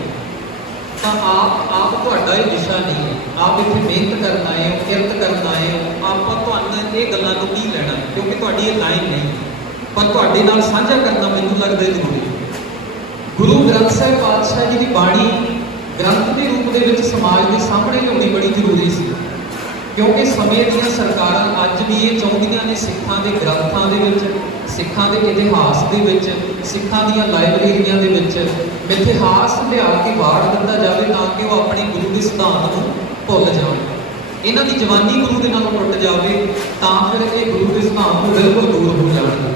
ਤਾਂ ਆਪ ਆਪ ਤੁਹਾਡਾ ਇਹ ਵਿਸ਼ਾ ਨਹੀਂ ਹੈ। ਆਪ ਇੱਥੇ ਮਿਹਨਤ ਕਰਨ ਆਏ ਹੋ, ਕਿਰਤ ਕਰਨ ਆਏ ਹੋ। ਆਪਾਂ ਤੁਹਾਨੂੰ ਇਹ ਗੱਲਾਂ ਤੋਂ ਕੀ ਲੈਣਾ? ਕਿਉਂਕਿ ਤੁਹਾਡੀ ਇਹ ਲਾਈਨ ਨਹੀਂ। ਪਰ ਤੁਹਾਡੇ ਨਾਲ ਸਾਂਝਾ ਕਰਨਾ ਮੈਨੂੰ ਲੱਗਦਾ ਜ਼ਰੂਰੀ ਗੁਰੂ ਗ੍ਰੰਥ ਸਾਹਿਬ ਪਾਤਸ਼ਾਹ ਜੀ ਦੀ ਬਾਣੀ ਗ੍ਰੰਥ ਦੇ ਰੂਪ ਦੇ ਵਿੱਚ ਸਮਾਜ ਦੇ ਸਾਹਮਣੇ ਲਿਆਉਣੀ ਬੜੀ ਜ਼ਰੂਰੀ ਸੀ। ਕਿਉਂਕਿ ਸਮੇਂ ਦੀਆਂ ਸਰਕਾਰਾਂ ਅੱਜ ਵੀ ਇਹ ਚਾਹੁੰਦੀਆਂ ਨੇ ਸਿੱਖਾਂ ਦੇ ਗ੍ਰੰਥਾਂ ਦੇ ਵਿੱਚ, ਸਿੱਖਾਂ ਦੇ ਇਤਿਹਾਸ ਦੇ ਵਿੱਚ, ਸਿੱਖਾਂ ਦੀਆਂ ਲਾਇਬ੍ਰੇਰੀਆਂ ਦੇ ਵਿੱਚ ਇਤਿਹਾਸ ਲਿਆ ਕੇ ਵਾੜ ਦਿੱਤਾ ਜਾਵੇ ਤਾਂ ਕਿ ਉਹ ਆਪਣੇ ਗੁਰੂ ਦੇ ਸਿਧਾਂਤ ਨੂੰ ਭੁੱਲ ਜਾਣ। ਇਹਨਾਂ ਦੀ ਜਵਾਨੀ ਗੁਰੂ ਦੇ ਨਾਲੋਂ ਟੁੱਟ ਜਾਵੇ ਤਾਂ ਫਿਰ ਇਹ ਗੁਰੂ ਦੇ ਸਿਧਾਂਤ ਨੂੰ ਬਿਲਕੁਲ ਦੂਰ ਹੋ ਜਾਣਗੇ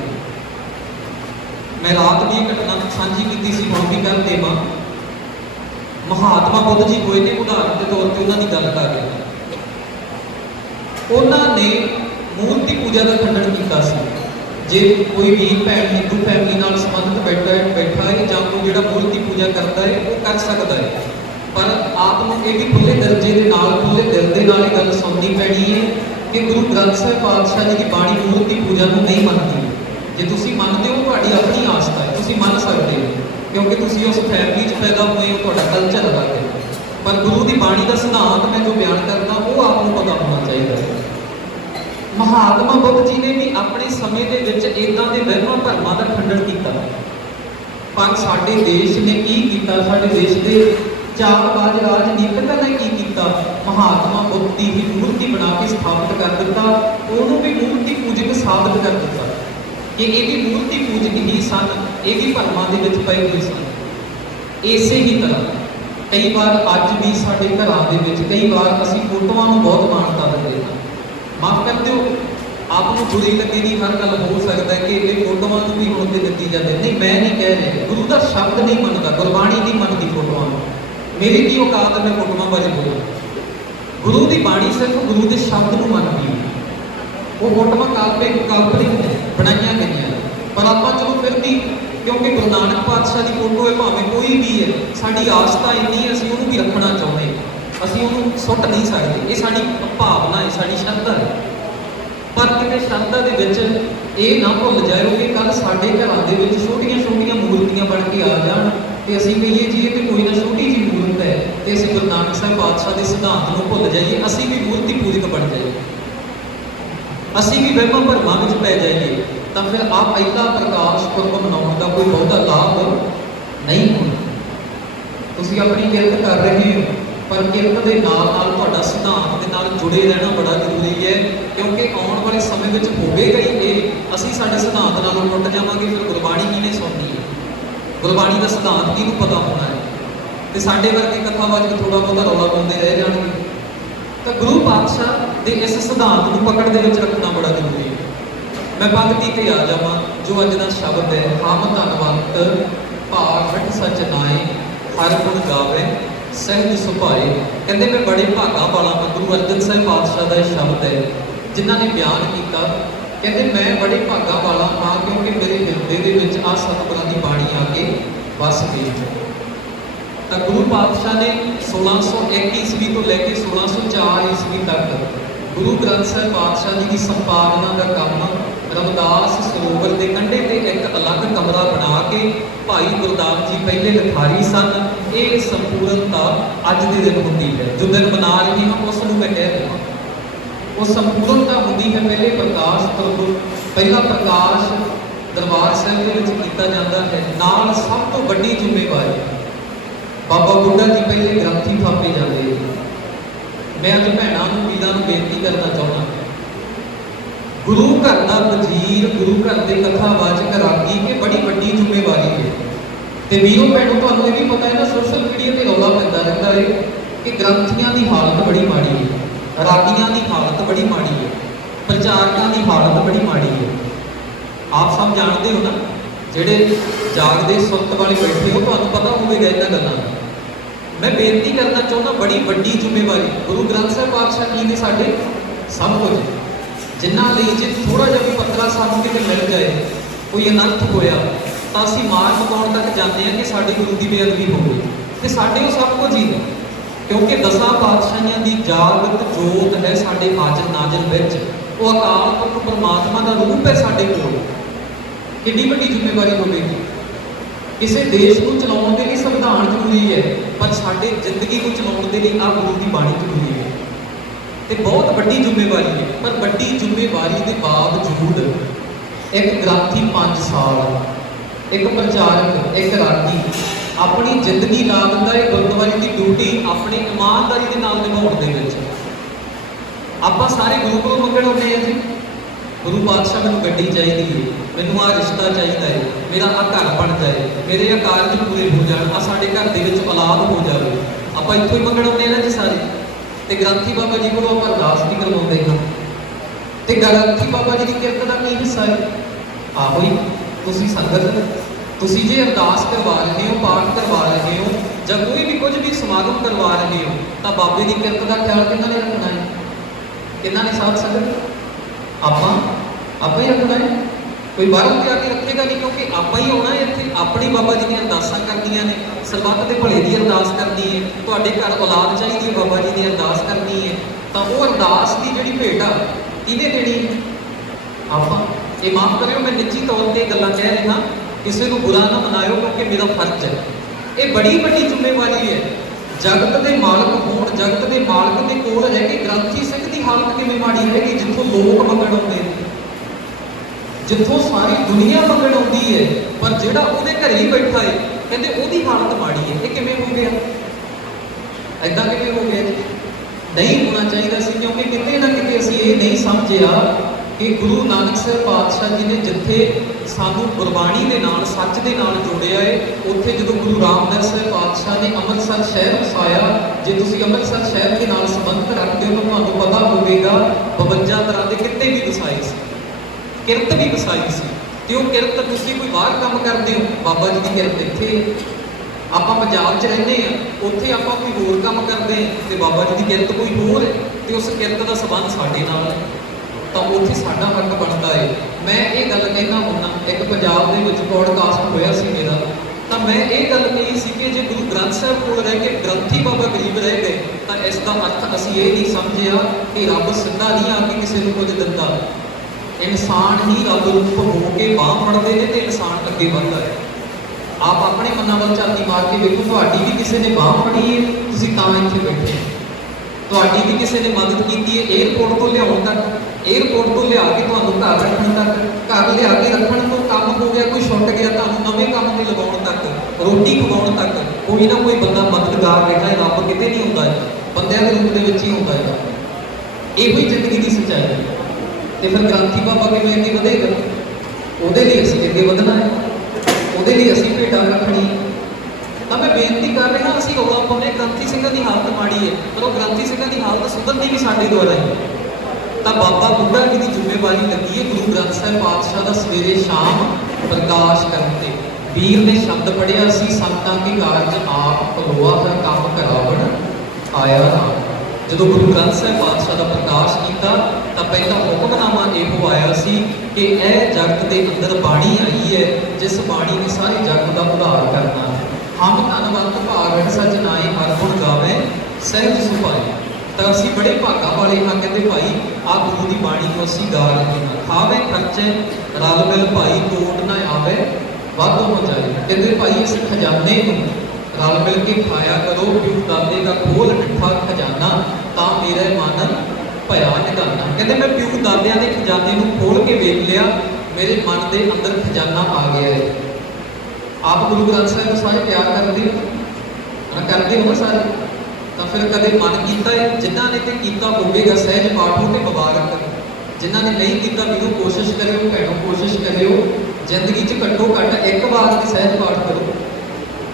ਮੈਂ ਰਾਤ ਦੀ ਇਹ ਘਟਨਾ ਸਾਂਝੀ ਕੀਤੀ ਸੀ ਹੁਣ ਵੀ ਕਰ ਦੇਵਾਂ ਮਹਾਤਮਾ ਬੁੱਧ ਜੀ ਹੋਏ ਨੇ ਉਦਾਹਰਨ ਦੇ ਤੌਰ ਤੇ ਉਹਨਾਂ ਦੀ ਗੱਲ ਕਰ ਰਹੇ ਹਾਂ ਉਹਨਾਂ ਨੇ ਮੂਰਤੀ ਪੂਜਾ ਦਾ ਖੰਡਨ ਕੀਤਾ ਸੀ। ਜੇ ਕੋਈ ਵੀਰ ਭੈਣ ਹਿੰਦੂ ਫੈਮਿਲੀ ਨਾਲ ਸੰਬੰਧਿਤ ਬੈਠਾ ਹੈ ਬੈਠਾ ਹੈ ਜਾਂ ਕੋਈ ਜਿਹੜਾ ਮੂਰਤੀ ਪੂਜਾ ਕਰਦਾ ਹੈ, ਉਹ ਕਰ ਸਕਦਾ ਹੈ। ਪਰ ਆਪ ਨੂੰ ਇਹ ਵੀ ਖੁੱਲੇ ਦਰਜੇ ਦੇ ਨਾਲ ਖੁੱਲੇ ਦਿਲ ਦੇ ਨਾਲ ਇਹ ਗੱਲ ਸੁਣਨੀ ਪੈਣੀ ਹੈ ਕਿ ਗੁਰੂ ਗ੍ਰੰਥ ਸਾਹਿਬ ਪਾਤਸ਼ਾਹ ਜੀ ਦੀ ਬਾਣੀ ਮੂਰਤੀ ਪੂਜਾ ਨੂੰ ਨਹੀਂ ਮੰਨਦੀ। ਜੇ ਤੁਸੀਂ ਮੰਨਦੇ ਹੋ, ਤੁਹਾਡੀ ਆਪਣੀ ਆਸਥਾ ਹੈ, ਤੁਸੀਂ ਮੰਨ ਸਕਦੇ ਹੋ, ਕਿਉਂਕਿ ਤੁਸੀਂ ਉਸ ਫੈਮਿਲੀ 'ਚ ਪੈਦਾ ਹੋਏ ਹੋ, ਤੁਹਾਡਾ ਕਲਚਰ ਅਲੱਗ ਹੈ। ਪਰ ਗੁਰੂ ਦੀ ਬਾਣੀ ਦਾ ਸਿਧਾਂਤ ਮੈਂ ਜੋ ਬਿਆਨ ਕਰਦਾ, ਉਹ ਆਪ ਨੂੰ ਪਤਾ ਹੋਣਾ ਚਾਹੀਦਾ ਹੈ। ਮਹਾਤਮਾ ਬੁੱਧ ਜੀ ਨੇ ਵੀ ਆਪਣੇ ਸਮੇਂ ਦੇ ਵਿੱਚ ਇਦਾਂ ਦੇ ਵਹਿਮਾਂ ਭਰਮਾਂ ਦਾ ਖੰਡਨ ਕੀਤਾ। ਪਰ ਸਾਡੇ ਦੇਸ਼ ਨੇ ਕੀ ਕੀਤਾ? ਸਾਡੇ ਦੇਸ਼ ਦੇ ਚਾਲਬਾਜ਼ ਰਾਜਨੀਤਿਕਾਂ ਨੇ ਕੀ ਕੀਤਾ? ਮਹਾਤਮਾ ਬੁੱਧ ਦੀ ਹੀ ਮੂਰਤੀ ਬਣਾ ਕੇ ਸਥਾਪਿਤ ਕਰ ਦਿੱਤਾ। ਉਹਨੂੰ ਵੀ ਮੂਰਤੀ ਪੂਜਕ ਸਾਬਤ ਕਰ ਦਿੱਤਾ। ਕਿ ਇਹ ਵੀ ਮੂਰਤੀ ਪੂਜਕ ਹੀ ਸਨ, ਇਹ ਵੀ ਭਰਮਾਂ ਦੇ ਵਿੱਚ ਪਏ ਹੋਏ ਸਨ। ਇਸੇ ਹੀ ਤਰ੍ਹਾਂ ਕਈ ਵਾਰ ਅੱਜ ਵੀ ਸਾਡੇ ਘਰਾਂ ਦੇ ਵਿੱਚ, ਕਈ ਵਾਰ ਅਸੀਂ ਫੋਟੋਆਂ ਨੂੰ ਬਹੁਤ ਮਾਨਤਾ ਦਿੰਦੇ ਹਾਂ। ਮਾਫ ਕਰ ਦਿਓ, ਆਪ ਨੂੰ ਬੁਰੀ ਲੱਗੇ ਦੀ ਹਰ ਗੱਲ ਹੋ ਸਕਦਾ ਕਿ ਇਹ ਫੋਟੋਆਂ ਨੂੰ ਵੀ ਹੁਣ ਤੇ ਦਿੱਤੀ ਜਾਂਦੀ। ਨਹੀਂ, ਮੈਂ ਨਹੀਂ ਕਹਿ ਰਿਹਾ। ਗੁਰੂ ਦਾ ਸ਼ਬਦ ਨਹੀਂ ਮੰਨਦਾ, ਗੁਰਬਾਣੀ ਨਹੀਂ ਮੰਨਦੀ ਫੋਟੋਆਂ ਨੂੰ। ਮੇਰੀ ਕੀ ਔਕਾਤ ਹੈ ਮੈਂ ਫੋਟੋਆਂ ਬਾਰੇ ਬੋਲਾਂ? ਗੁਰੂ ਦੀ ਬਾਣੀ ਸਿਰਫ ਗੁਰੂ ਦੇ ਸ਼ਬਦ ਨੂੰ ਮੰਨਦੀ ਹੈ। ਉਹ ਫੋਟੋਆਂ ਕਾਲਪਿਕ ਕਾਲਪਨਿਕ ਬਣਾਈਆਂ ਗਈਆਂ ਪਰ ਆਪਾਂ ਚਲੋ ਫਿਰ ਵੀ ਕਿਉਂਕਿ ਗੁਰੂ ਨਾਨਕ ਪਾਤਸ਼ਾਹ ਦੀ ਫੋਟੋ ਹੈ, ਭਾਵੇਂ ਕੋਈ ਵੀ ਹੈ, ਸਾਡੀ ਆਸਥਾ ਇੰਨੀ ਹੈ, ਅਸੀਂ ਉਹਨੂੰ ਵੀ ਰੱਖਣਾ ਚਾਹੁੰਦੇ ਅਸੀਂ ਉਹਨੂੰ ਸੁੱਟ ਨਹੀਂ ਸਕਦੇ। ਇਹ ਸਾਡੀ ਭਾਵਨਾ ਹੈ, ਸਾਡੀ ਸ਼ਰਧਾ ਹੈ। ਪਰ ਕਿਤੇ ਸ਼ਰਧਾ ਦੇ ਵਿੱਚ ਇਹ ਨਾ ਭੁੱਲ ਜਾਇਓ ਕਿ ਕੱਲ ਸਾਡੇ ਘਰਾਂ ਦੇ ਵਿੱਚ ਛੋਟੀਆਂ-ਛੋਟੀਆਂ ਮੂਰਤੀਆਂ ਬਣ ਕੇ ਆ ਜਾਣ ਤੇ ਅਸੀਂ ਕਹੀਏ ਜੀ, ਇਹ ਤੇ ਕੋਈ ਨਾ ਛੋਟੀ ਜਿਹੀ ਮੂਰਤ ਹੈ ਤੇ ਅਸੀਂ ਗੁਰੂ ਨਾਨਕ ਸਾਹਿਬ ਪਾਤਸ਼ਾਹ ਦੇ ਸਿਧਾਂਤ ਨੂੰ ਭੁੱਲ ਜਾਈਏ, ਅਸੀਂ ਵੀ ਮੂਰਤੀ ਪੂਜਕ ਬਣ ਜਾਈਏ। ਅਸੀਂ ਵੀ ਵਹਿਮਾਂ ਭਰਮਾਂ ਵਿੱਚ ਪੈ ਜਾਈਏ, ਤਾਂ ਫਿਰ ਆ ਪਹਿਲਾ ਪ੍ਰਕਾਸ਼ ਪੁਰਬ ਮਨਾਉਣ ਦਾ ਕੋਈ ਬਹੁਤਾ ਲਾਭ ਨਹੀਂ ਹੁੰਦਾ। ਤੁਸੀਂ ਆਪਣੀ ਕਿਰਤ ਕਰ ਰਹੇ ਹੋ, ਪਰ ਕਿਰਤ ਦੇ ਨਾਲ ਨਾਲ ਤੁਹਾਡਾ ਸਿਧਾਂਤ ਦੇ ਨਾਲ ਜੁੜੇ ਰਹਿਣਾ ਬੜਾ ਜ਼ਰੂਰੀ ਹੈ, ਕਿਉਂਕਿ ਆਉਣ ਵਾਲੇ ਸਮੇਂ ਵਿੱਚ ਹੋਵੇਗਾ ਹੀ ਇਹ, ਅਸੀਂ ਸਾਡੇ ਸਿਧਾਂਤ ਨਾਲੋਂ ਟੁੱਟ ਜਾਵਾਂਗੇ, ਫਿਰ ਗੁਰਬਾਣੀ ਕਿਹਨੇ ਸੁਣਨੀ ਹੈ? ਗੁਰਬਾਣੀ ਦਾ ਸਿਧਾਂਤ ਕਿਹਨੂੰ ਪਤਾ ਹੁੰਦਾ ਹੈ? ਤੇ ਸਾਡੇ ਵਰਗੇ ਕਥਾਵਾਚਕ ਥੋੜਾ ਬਹੁਤਾ ਰੌਲਾ ਪਾਉਂਦੇ ਰਹਿ ਜਾਣਗੇ। ਤਾਂ ਗੁਰੂ ਪਾਤਸ਼ਾਹ ਦੇ ਇਸ ਸਿਧਾਂਤ ਨੂੰ ਪਕੜ ਦੇ ਵਿੱਚ ਰੱਖਣਾ ਬੜਾ ਜ਼ਰੂਰੀ ਹੈ। ਮੈਂ ਭਗਤੀ ਤੇ ਆ ਜਾਵਾਂ ਜੋ ਅੱਜ ਦਾ ਸ਼ਬਦ ਹੈ, ਹਮ ਧਨਵੰਤ ਭਾਗ ਹਟ ਸਚ ਨਾਏ ਹਰ ਗੁਣ ਗਾਵੇ, ਸਹਿਜ ਸੁਭਾਏ। ਕਹਿੰਦੇ ਮੈਂ ਬੜੇ ਭਾਗਾਂ ਵਾਲਾ ਹਾਂ ਗੁਰੂ ਅਰਜਨ ਸਾਹਿਬ ਪਾਤਸ਼ਾਹ ਦਾ ਇਹ ਸ਼ਬਦ ਹੈ, ਜਿਨ੍ਹਾਂ ਨੇ ਬਿਆਨ ਕੀਤਾ। ਕਹਿੰਦੇ ਮੈਂ ਬੜੇ ਭਾਗਾਂ ਵਾਲਾ ਹਾਂ, ਕਿਉਂਕਿ ਮੇਰੇ ਹਿਰਦੇ ਦੇ ਵਿੱਚ ਆ ਸਤਿਗੁਰਾਂ ਦੀ ਬਾਣੀ ਆ ਕੇ ਵਸ ਗਈ ਤਾਂ ਗੁਰੂ ਪਾਤਸ਼ਾਹ ਨੇ 1601 ਈਸਵੀ ਤੋਂ ਲੈ ਕੇ 1604 ਈਸਵੀ ਤੱਕ ਗੁਰੂ ਗ੍ਰੰਥ ਸਾਹਿਬ ਪਾਤਸ਼ਾਹ ਜੀ ਦੀ ਸੰਪਾਦਨਾ ਦਾ ਕੰਮ ਰਮਦਾਸ ਸਰੋਵਰ ਦੇ ਕੰਢੇ ਤੇ ਇੱਕ ਅਲੱਗ ਕਮਰਾ ਬਣਾ ਕੇ ਭਾਈ ਗੁਰਦਾਸ ਜੀ ਪਹਿਲੇ ਲਿਖਾਰੀ ਸਨ। ਇਹ ਸੰਪੂਰਨਤਾ ਅੱਜ ਦੇ ਦਿਨ ਹੁੰਦੀ ਹੈ। ਜੋ ਦਿਨ ਬਣਾ ਰਹੀ ਹਾਂ, ਉਸ ਨੂੰ ਮੈਂ ਕਹਿ ਰਿਹਾ ਉਹ ਸੰਪੂਰਨਤਾ ਹੁੰਦੀ ਹੈ, ਪਹਿਲੇ ਪ੍ਰਕਾਸ਼ ਪੁਰਬ, ਪਹਿਲਾ ਪ੍ਰਕਾਸ਼ ਦਰਬਾਰ ਸਾਹਿਬ ਦੇ ਵਿੱਚ ਕੀਤਾ ਜਾਂਦਾ ਹੈ। ਨਾਲ ਸਭ ਤੋਂ ਵੱਡੀ ਜ਼ਿੰਮੇਵਾਰੀ ਬਾਬਾ ਬੁੱਢਾ ਜੀ ਪਹਿਲੇ ਗ੍ਰੰਥੀ ਥਾਪੇ ਜਾਂਦੇ ਮੈਂ ਅੱਜ ਭੈਣਾਂ ਨੂੰ ਵੀਰਾਂ ਨੂੰ ਬੇਨਤੀ ਕਰਨਾ ਚਾਹੁੰਦਾ। ਗੁਰੂ ਘਰ ਦਾ ਵਜ਼ੀਰ, ਗੁਰੂ ਘਰ ਦੇ ਕਥਾਵਾਚਕ ਰਾਗੀ ਕਿ ਬੜੀ ਵੱਡੀ ਜ਼ਿੰਮੇਵਾਰੀ ਹੈ। ਤੇ ਵੀਰੋ, ਭੈਣੋ, ਤੁਹਾਨੂੰ ਇਹ ਵੀ ਪਤਾ ਹੈ ਨਾ ਸੋਸ਼ਲ ਮੀਡੀਆ ਤੇ ਰੌਲਾ ਪੈਂਦਾ ਰਹਿੰਦਾ ਹੈ ਕਿ ਗ੍ਰੰਥੀਆਂ ਦੀ ਹਾਲਤ ਬੜੀ ਮਾੜੀ ਹੈ। ਰਾਗੀਆਂ ਦੀ ਹਾਲਤ ਬੜੀ ਮਾੜੀ ਹੈ। ਪ੍ਰਚਾਰਕਾਂ ਦੀ ਹਾਲਤ ਬੜੀ ਮਾੜੀ ਹੈ। ਆਪ ਸਭ ਜਾਣਦੇ ਹੋ ਨਾ, ਜਿਹੜੇ ਜਾਗਦੇ ਸੁਰਤ ਵਾਲੇ ਬੈਠੇ ਹੋ, ਤੁਹਾਨੂੰ ਪਤਾ ਹੋਵੇਗਾ ਇਹਨਾਂ ਗੱਲਾਂ ਦਾ। ਮੈਂ ਬੇਨਤੀ ਕਰਨਾ ਚਾਹੁੰਦਾ ਬੜੀ ਵੱਡੀ ਜ਼ਿੰਮੇਵਾਰੀ, ਗੁਰੂ ਗ੍ਰੰਥ ਸਾਹਿਬ ਪਾਤਸ਼ਾਹ ਜੀ ਨੇ ਸਾਡੇ ਸਭ ਕੁਝ ਜਿਨ੍ਹਾਂ ਲਈ ਜੇ ਥੋੜਾ ਜਿਹਾ ਵੀ ਪੱਤਰਾ ਸਾਨੂੰ ਕਿਤੇ ਮਿਲ ਜਾਏ, ਕੋਈ ਅਨੰਤ ਹੋਇਆ, ਤਾਂ ਅਸੀਂ ਮਾਰ ਮਕਾਉਣ ਤੱਕ ਜਾਂਦੇ ਹਾਂ ਕਿ ਸਾਡੇ ਗੁਰੂ ਦੀ ਬੇਅਦਬੀ ਹੋਵੇ। ਤੇ ਸਾਡੇ ਉਹ ਸਭ ਕੁਝ ਹੀ ਨੇ, ਕਿਉਂਕਿ ਦਸਾਂ ਪਾਤਸ਼ਾਹੀਆਂ ਦੀ ਜਾਗਤ ਜੋਤ ਹੈ ਸਾਡੇ ਹਾਜ਼ਰ ਨਾਜ਼ਰ ਵਿੱਚ। ਉਹ ਅਕਾਲ ਪੁਰਖ ਪਰਮਾਤਮਾ ਦਾ ਰੂਪ ਹੈ ਸਾਡੇ ਕੋਲ। ਕਿੰਨੀ ਵੱਡੀ ਜ਼ਿੰਮੇਵਾਰੀ ਹੋਵੇਗੀ? ਕਿਸੇ ਦੇਸ਼ ਨੂੰ ਚਲਾਉਣ ਦੇ ਲਈ ਸੰਵਿਧਾਨ ਜ਼ਰੂਰੀ ਹੈ, ਪਰ ਸਾਡੇ ਜ਼ਿੰਦਗੀ ਨੂੰ ਚਲਾਉਣ ਦੇ ਲਈ ਆ ਗੁਰੂ ਦੀ ਬਾਣੀ ਜ਼ਰੂਰੀ ਹੈ। ਤੇ ਬਹੁਤ ਵੱਡੀ ਜ਼ਿੰਮੇਵਾਰੀ ਹੈ, ਪਰ ਵੱਡੀ ਜ਼ਿੰਮੇਵਾਰੀ ਦੇ ਬਾਵਜੂਦ ਇੱਕ ਗ੍ਰੰਥੀ 5 ਸਾਲ, ਇੱਕ ਪ੍ਰਚਾਰਕ, ਇੱਕ ਰਾਤੀ ਆਪਣੀ ਜ਼ਿੰਦਗੀ ਲਾ ਦਿੰਦਾ ਹੈ ਗੁਰਦੁਆਰੇ ਦੀ ਡਿਊਟੀ ਆਪਣੀ ਇਮਾਨਦਾਰੀ ਦੇ ਨਾਲ ਨਿਭਾਉਣ ਦੇ ਵਿੱਚ। ਆਪਾਂ ਸਾਰੇ ਗੁਰੂ ਕੋਲੋਂ ਮੰਗਣ ਆਉਂਦੇ ਆ ਜੀ। ਗੁਰੂ ਪਾਤਸ਼ਾਹ ਮੈਨੂੰ ਗੱਡੀ ਚਾਹੀਦੀ ਹੈ ਮੈਨੂੰ ਆ ਰਿਸ਼ਤਾ ਚਾਹੀਦਾ ਹੈ ਮੇਰਾ ਆ ਘਰ ਬਣ ਜਾਏ। ਮੇਰੇ ਆ ਕਾਰਜ ਪੂਰੇ ਹੋ ਜਾਣ। ਆ ਸਾਡੇ ਘਰ ਦੇ ਵਿੱਚ ਔਲਾਦ ਹੋ ਜਾਵੇ। ਆਪਾਂ ਇੱਥੋਂ ਹੀ ਮੰਗਣ ਆ ਨਾ ਜੀ ਸਾਰੇ। ਤੇ ਗ੍ਰੰਥੀ ਬਾਬਾ ਜੀ ਕੋਲੋਂ ਆਪਾਂ ਅਰਦਾਸ ਵੀ ਕਰਵਾਉਂਦੇ ਹਾਂ। ਤੇ ਗ੍ਰੰਥੀ ਬਾਬਾ ਜੀ ਦੀ ਕਿਰਤ ਦਾ ਕੀ ਹਿੱਸਾ ਹੈ ਆਹੋ ਹੀ। ਤੁਸੀਂ ਸੰਗਤ ਤੁਸੀਂ ਜੇ ਅਰਦਾਸ ਕਰਵਾ ਰਹੇ ਹੋ, ਪਾਠ ਕਰਵਾ ਰਹੇ ਹੋ, ਜਾਂ ਕੋਈ ਵੀ ਕੁਝ ਵੀ ਸਮਾਗਮ ਕਰਵਾ ਰਹੇ ਹੋ, ਤਾਂ ਬਾਬੇ ਦੀ ਕਿਰਤ ਦਾ ਖਿਆਲ ਕਿਹਨਾਂ ਨੇ ਰੱਖਣਾ ਹੈ ਕਿਹਨਾਂ ਨੇ ਸਾਥ ਸੰਗਤ ਆਪਾਂ। ਆਪਾਂ ਹੀ ਰੱਖਣਾ ਹੈ। ਕੋਈ ਬਾਹਰੋਂ ਤੇ ਆ ਕੇ ਰੱਖੇਗਾ ਨਹੀਂ, ਕਿਉਂਕਿ ਆਪਾਂ ਹੀ ਆਉਣਾ ਇੱਥੇ। ਆਪਣੇ ਬਾਬਾ ਜੀ ਦੀਆਂ ਅਰਦਾਸਾਂ ਕਰਦੀਆਂ ਨੇ। ਸਰਬੱਤ ਦੇ ਭਲੇ ਦੀ ਅਰਦਾਸ ਕਰਨੀ ਹੈ। ਤੁਹਾਡੇ ਘਰ ਔਲਾਦ ਚਾਹੀਦੀ ਹੈ ਬਾਬਾ ਜੀ ਦੀ ਅਰਦਾਸ ਕਰਨੀ ਹੈ। ਤਾਂ ਉਹ ਅਰਦਾਸ ਦੀ ਜਿਹੜੀ ਭੇਟ ਆ ਕਿਹਨੇ ਦੇਣੀ ਆਪਾਂ। ਇਹ ਮਾਫ ਕਰਿਓ, ਮੈਂ ਨਿੱਜੀ ਤੌਰ ਤੇ ਗੱਲਾਂ ਕਹਿ ਰਿਹਾ ਕਿਸੇ ਨੂੰ ਬੁਰਾ ਨਾ ਮਨਾਇਓ, ਕਿਉਂਕਿ ਮੇਰਾ ਫਰਜ਼ ਹੈ। ਇਹ ਬੜੀ ਵੱਡੀ ਜ਼ਿੰਮੇਵਾਰੀ ਹੈ। ਜਗਤ ਦੇ ਮਾਲਕ ਹੋਣ, ਜਗਤ ਦੇ ਮਾਲਕ ਦੇ ਕੋਲ ਰਹਿ ਕੇ ਗ੍ਰੰਥੀ ਸਿੰਘ ਦੀ ਹਾਲਤ ਕਿਵੇਂ ਮਾੜੀ ਹੈਗੀ ਜਿੱਥੋਂ ਲੋਕ ਮੰਗਣ ਆਉਂਦੇ ਨੇ। ਜਿੱਥੋਂ ਸਾਰੀ ਦੁਨੀਆ ਮੰਗਣ ਆਉਂਦੀ ਹੈ ਪਰ ਜਿਹੜਾ ਉਹਦੇ ਘਰੇ ਹੀ ਬੈਠਾ ਹੈ ਕਹਿੰਦੇ ਉਹਦੀ ਹਾਲਤ ਮਾੜੀ ਹੈ ਇਹ ਕਿਵੇਂ ਹੋ ਗਿਆ? ਐਦਾਂ ਕਿਵੇਂ ਹੋ ਗਿਆ ਜੀ? ਨਹੀਂ ਹੋਣਾ ਚਾਹੀਦਾ ਸੀ, ਕਿਉਂਕਿ ਕਿਤੇ ਨਾ ਕਿਤੇ ਅਸੀਂ ਇਹ ਨਹੀਂ ਸਮਝਿਆ ਕਿ ਗੁਰੂ ਨਾਨਕ ਸਾਹਿਬ ਪਾਤਸ਼ਾਹ ਜੀ ਨੇ ਜਿੱਥੇ ਸਾਨੂੰ ਗੁਰਬਾਣੀ ਦੇ ਨਾਲ, ਸੱਚ ਦੇ ਨਾਲ ਜੋੜਿਆ ਹੈ ਉੱਥੇ ਜਦੋਂ ਗੁਰੂ ਰਾਮਦਾਸ ਸਾਹਿਬ ਪਾਤਸ਼ਾਹ ਨੇ ਅੰਮ੍ਰਿਤਸਰ ਸ਼ਹਿਰ ਵਸਾਇਆ, ਜੇ ਤੁਸੀਂ ਅੰਮ੍ਰਿਤਸਰ ਸ਼ਹਿਰ ਦੇ ਨਾਲ ਸੰਬੰਧ ਰੱਖਦੇ ਹੋ ਤਾਂ ਤੁਹਾਨੂੰ ਪਤਾ ਹੋਵੇਗਾ 52 ਤਰ੍ਹਾਂ ਦੇ ਕਿਤੇ ਵੀ ਵਸਾਏ ਸੀ। ਕਿਰਤ ਵੀ ਵਸਾਈ ਸੀ ਤੇ ਉਹ ਕਿਰਤ ਤੁਸੀਂ ਕੋਈ ਬਾਹਰ ਕੰਮ ਕਰਦੇ ਹੋ? ਬਾਬਾ ਜੀ ਦੀ ਕਿਰਤ ਇੱਥੇ ਆਪਾਂ ਪੰਜਾਬ 'ਚ ਰਹਿੰਦੇ ਆ ਉੱਥੇ ਆਪਾਂ ਕੋਈ ਹੋਰ ਕੰਮ ਕਰਦੇ ਆ ਤੇ ਬਾਬਾ ਜੀ ਦੀ ਕਿਰਤ ਕੋਈ ਹੋਰ ਹੈ ਤੇ ਉਸ ਕਿਰਤ ਦਾ ਸਬੰਧ ਸਾਡੇ ਨਾਲ ਹੈ। ਤਾਂ ਉੱਥੇ ਸਾਡਾ ਹੱਕ ਬਣਦਾ ਹੈ। ਮੈਂ ਇਹ ਗੱਲ ਕਹਿਣਾ ਹੁੰਦਾ, ਇੱਕ ਪੰਜਾਬ ਦੇ ਵਿੱਚ ਪੋਡਕਾਸਟ ਹੋਇਆ ਸੀ ਮੇਰਾ, ਤਾਂ ਮੈਂ ਇਹ ਗੱਲ ਕਹੀ ਸੀ ਕਿ ਜੇ ਗੁਰੂ ਗ੍ਰੰਥ ਸਾਹਿਬ ਕੋਲ ਰਹਿ ਕੇ ਗ੍ਰੰਥੀ ਬਾਬਾ ਗਰੀਬ ਰਹਿ ਗਏ, ਤਾਂ ਇਸ ਦਾ ਅਰਥ ਅਸੀਂ ਇਹ ਨਹੀਂ ਸਮਝਿਆ ਕਿ ਰੱਬ ਸਿੱਧਾ ਨਹੀਂ ਆ ਕੇ ਕਿਸੇ ਨੂੰ ਕੁਝ ਦਿੰਦਾ। ਇਨਸਾਨ ਹੀ ਰੱਬ ਰੂਪ ਹੋ ਕੇ ਬਾਹ ਫੜਦੇ ਨੇ ਤੇ ਇਨਸਾਨ ਅੱਗੇ ਵੱਧਦਾ ਹੈ ਆਪ ਆਪਣੇ ਮਨਾਂ ਵੱਲ ਝਾਤੀ ਮਾਰ ਕੇ ਵੇਖੋ ਤੁਹਾਡੀ ਵੀ ਕਿਸੇ ਨੇ ਬਾਹ ਫੜੀ ਹੈ ਤੁਸੀਂ ਤਾਂ ਇੱਥੇ ਬੈਠੇ ਹੋ ਤੁਹਾਡੀ ਵੀ ਕਿਸੇ ਨੇ ਮਦਦ ਕੀਤੀ ਹੈ 에어ਪੋਰਟ ਤੋਂ ਲਿਆਉਣ ਤੱਕ 에어ਪੋਰਟ ਤੋਂ ਲਿਆ ਕੇ ਤੁਹਾਨੂੰ ਘਰ ਰੱਖਣ ਤੱਕ ਘਰ ਲਿਆ ਕੇ ਰੱਖਣ ਤੋਂ ਕੰਮ ਹੋ ਗਿਆ ਕੋਈ ਛੁੱਟ ਗਿਆ ਤੁਹਾਨੂੰ ਨਵੇਂ ਕੰਮ ਤੇ ਲਗਾਉਣ ਤੱਕ ਰੋਟੀ ਖਵਾਉਣ ਤੱਕ ਕੋਈ ਨਾ ਕੋਈ ਬੰਦਾ ਮਦਦਗਾਰ ਰਿਹਾ ਹੈ ਰੱਬ ਕਿਤੇ ਨਹੀਂ ਹੁੰਦਾ ਬੰਦਿਆਂ ਦੇ ਰੂਪ ਦੇ ਵਿੱਚ ਹੀ ਹੁੰਦਾ ਹੈ ਇਹੋ ਹੀ ਜ਼ਿੰਦਗੀ ਦੀ ਸੱਚਾਈ ਹੈ ਤੇ ਫਿਰ ਗ੍ਰੰਥੀ ਬਾਬਾ ਕਿਵੇਂ ਅੱਗੇ ਵਧੇਗਾ ਉਹਦੇ ਲਈ ਅਸੀਂ ਅੱਗੇ ਵਧਣਾ ਹੈ। ਉਹਦੇ ਲਈ ਅਸੀਂ ਭੇਟਾ ਰੱਖਣੀ ਤਾਂ ਮੈਂ ਬੇਨਤੀ ਕਰ ਰਿਹਾ, ਅਸੀਂ ਉਹ ਆਪਣੇ ਗ੍ਰੰਥੀ ਸਿੰਘਾਂ ਦੀ ਹਾਲਤ ਮਾੜੀ ਹੈ, ਪਰ ਉਹ ਗ੍ਰੰਥੀ ਸਿੰਘਾਂ ਦੀ ਹਾਲਤ ਸੁਧਰਨੀ ਵੀ ਸਾਡੇ ਦੁਆਰਾ ਹੈ। ਤਾਂ ਬਾਬਾ ਬੁੱਢਾ ਜੀ ਦੀ ਜ਼ਿੰਮੇਵਾਰੀ ਲੱਗੀ ਹੈ ਗੁਰੂ ਗ੍ਰੰਥ ਸਾਹਿਬ ਪਾਤਸ਼ਾਹ ਦਾ ਸਵੇਰੇ ਸ਼ਾਮ ਪ੍ਰਕਾਸ਼ ਕਰਨ ਤੇ। ਵੀਰ ਨੇ ਸ਼ਬਦ ਪੜਿਆ ਸੀ, ਸੰਤਾਂ ਕੀ ਕਾਰਜ ਆਪ ਪਲੋਆ ਹਰ ਕੰਮ ਕਰਾਵਣ, ਆਇਆ ਰਾਮ। ਜਦੋਂ ਗੁਰੂ ਗ੍ਰੰਥ ਸਾਹਿਬ ਪਾਤਸ਼ਾਹ ਦਾ ਪ੍ਰਕਾਸ਼ ਕੀਤਾ, ਤਾਂ ਪਹਿਲਾ ਹੁਕਮਨਾਮਾ ਇਹੋ ਆਇਆ ਸੀ ਕਿ ਇਹ ਜਗਤ ਦੇ ਅੰਦਰ ਬਾਣੀ ਆਈ ਹੈ, ਜਿਸ ਬਾਣੀ ਨੇ ਸਾਰੇ ਜਗਤ ਦਾ ਉਧਾਰ ਕਰਨਾ ਹੈ। ਹਮ ਧੰਨਵੰਤ ਭਾਗ ਸਚ ਨਾਏ ਹਰ ਗੁਣ ਗਾਵੇ, ਸਹਿਜ ਸੁਭਾਈ। ਤਾਂ ਅਸੀਂ ਬੜੇ ਭਾਗਾਂ ਵਾਲੇ ਹਾਂ ਕਹਿੰਦੇ ਭਾਈ ਆ ਗੁਰੂ ਦੀ ਬਾਣੀ ਨੂੰ ਅਸੀਂ ਗਾ ਰਹੇ ਹਾਂ ਖਾਵੇ ਖਰਚੇ, ਰਲ ਮਿਲ ਭਾਈ ਕੋਟ ਨਾ ਆਵੇ, ਵਾਧੋ ਹੋ ਜਾਏ। ਕਹਿੰਦੇ ਭਾਈ ਇਸ ਖਜ਼ਾਨੇ ਨੂੰ ਰਲ ਮਿਲ ਕੇ ਖਾਇਆ ਕਰੋ ਪਿਉ ਦਾਦੇ ਦਾ ਖੋਲ ਮਿੱਠਾ ਖਜ਼ਾਨਾ ਤਾਂ ਮੇਰਾ ਮਨ ਭਇਆ ਨਿਧਾਨਾ ਕਹਿੰਦੇ ਮੈਂ ਪਿਉ ਦਾਦਿਆਂ ਦੇ ਖਜ਼ਾਨੇ ਨੂੰ ਖੋਲ ਕੇ ਵੇਖ ਲਿਆ, ਮੇਰੇ ਮਨ ਦੇ ਅੰਦਰ ਖਜ਼ਾਨਾ ਆ ਗਿਆ ਹੈ ਆਪ ਗੁਰੂ ਗ੍ਰੰਥ ਸਾਹਿਬ ਨੂੰ ਸਾਰੇ ਪਿਆਰ ਕਰਦੇ ਹੋ? ਨਾ ਕਰਦੇ ਹੋ ਸਾਰੇ? ਤਾਂ ਫਿਰ ਕਦੇ ਮਨ ਕੀਤਾ ਹੈ ਜਿਨ੍ਹਾਂ ਨੇ ਤੇ ਕੀਤਾ ਹੋਵੇਗਾ, ਸਹਿਜ ਪਾਠੋ ਤੇ ਮੁਬਾਰਕ। ਜਿਨ੍ਹਾਂ ਨੇ ਨਹੀਂ ਕੀਤਾ ਵੀਰੋ ਕੋਸ਼ਿਸ਼ ਕਰਿਓ, ਭੈਣੋ, ਕੋਸ਼ਿਸ਼ ਕਰਿਓ। ਜ਼ਿੰਦਗੀ 'ਚ ਘੱਟੋ ਘੱਟ ਇੱਕ ਵਾਰ ਤੇ ਸਹਿਜ ਪਾਠ ਕਰੋ।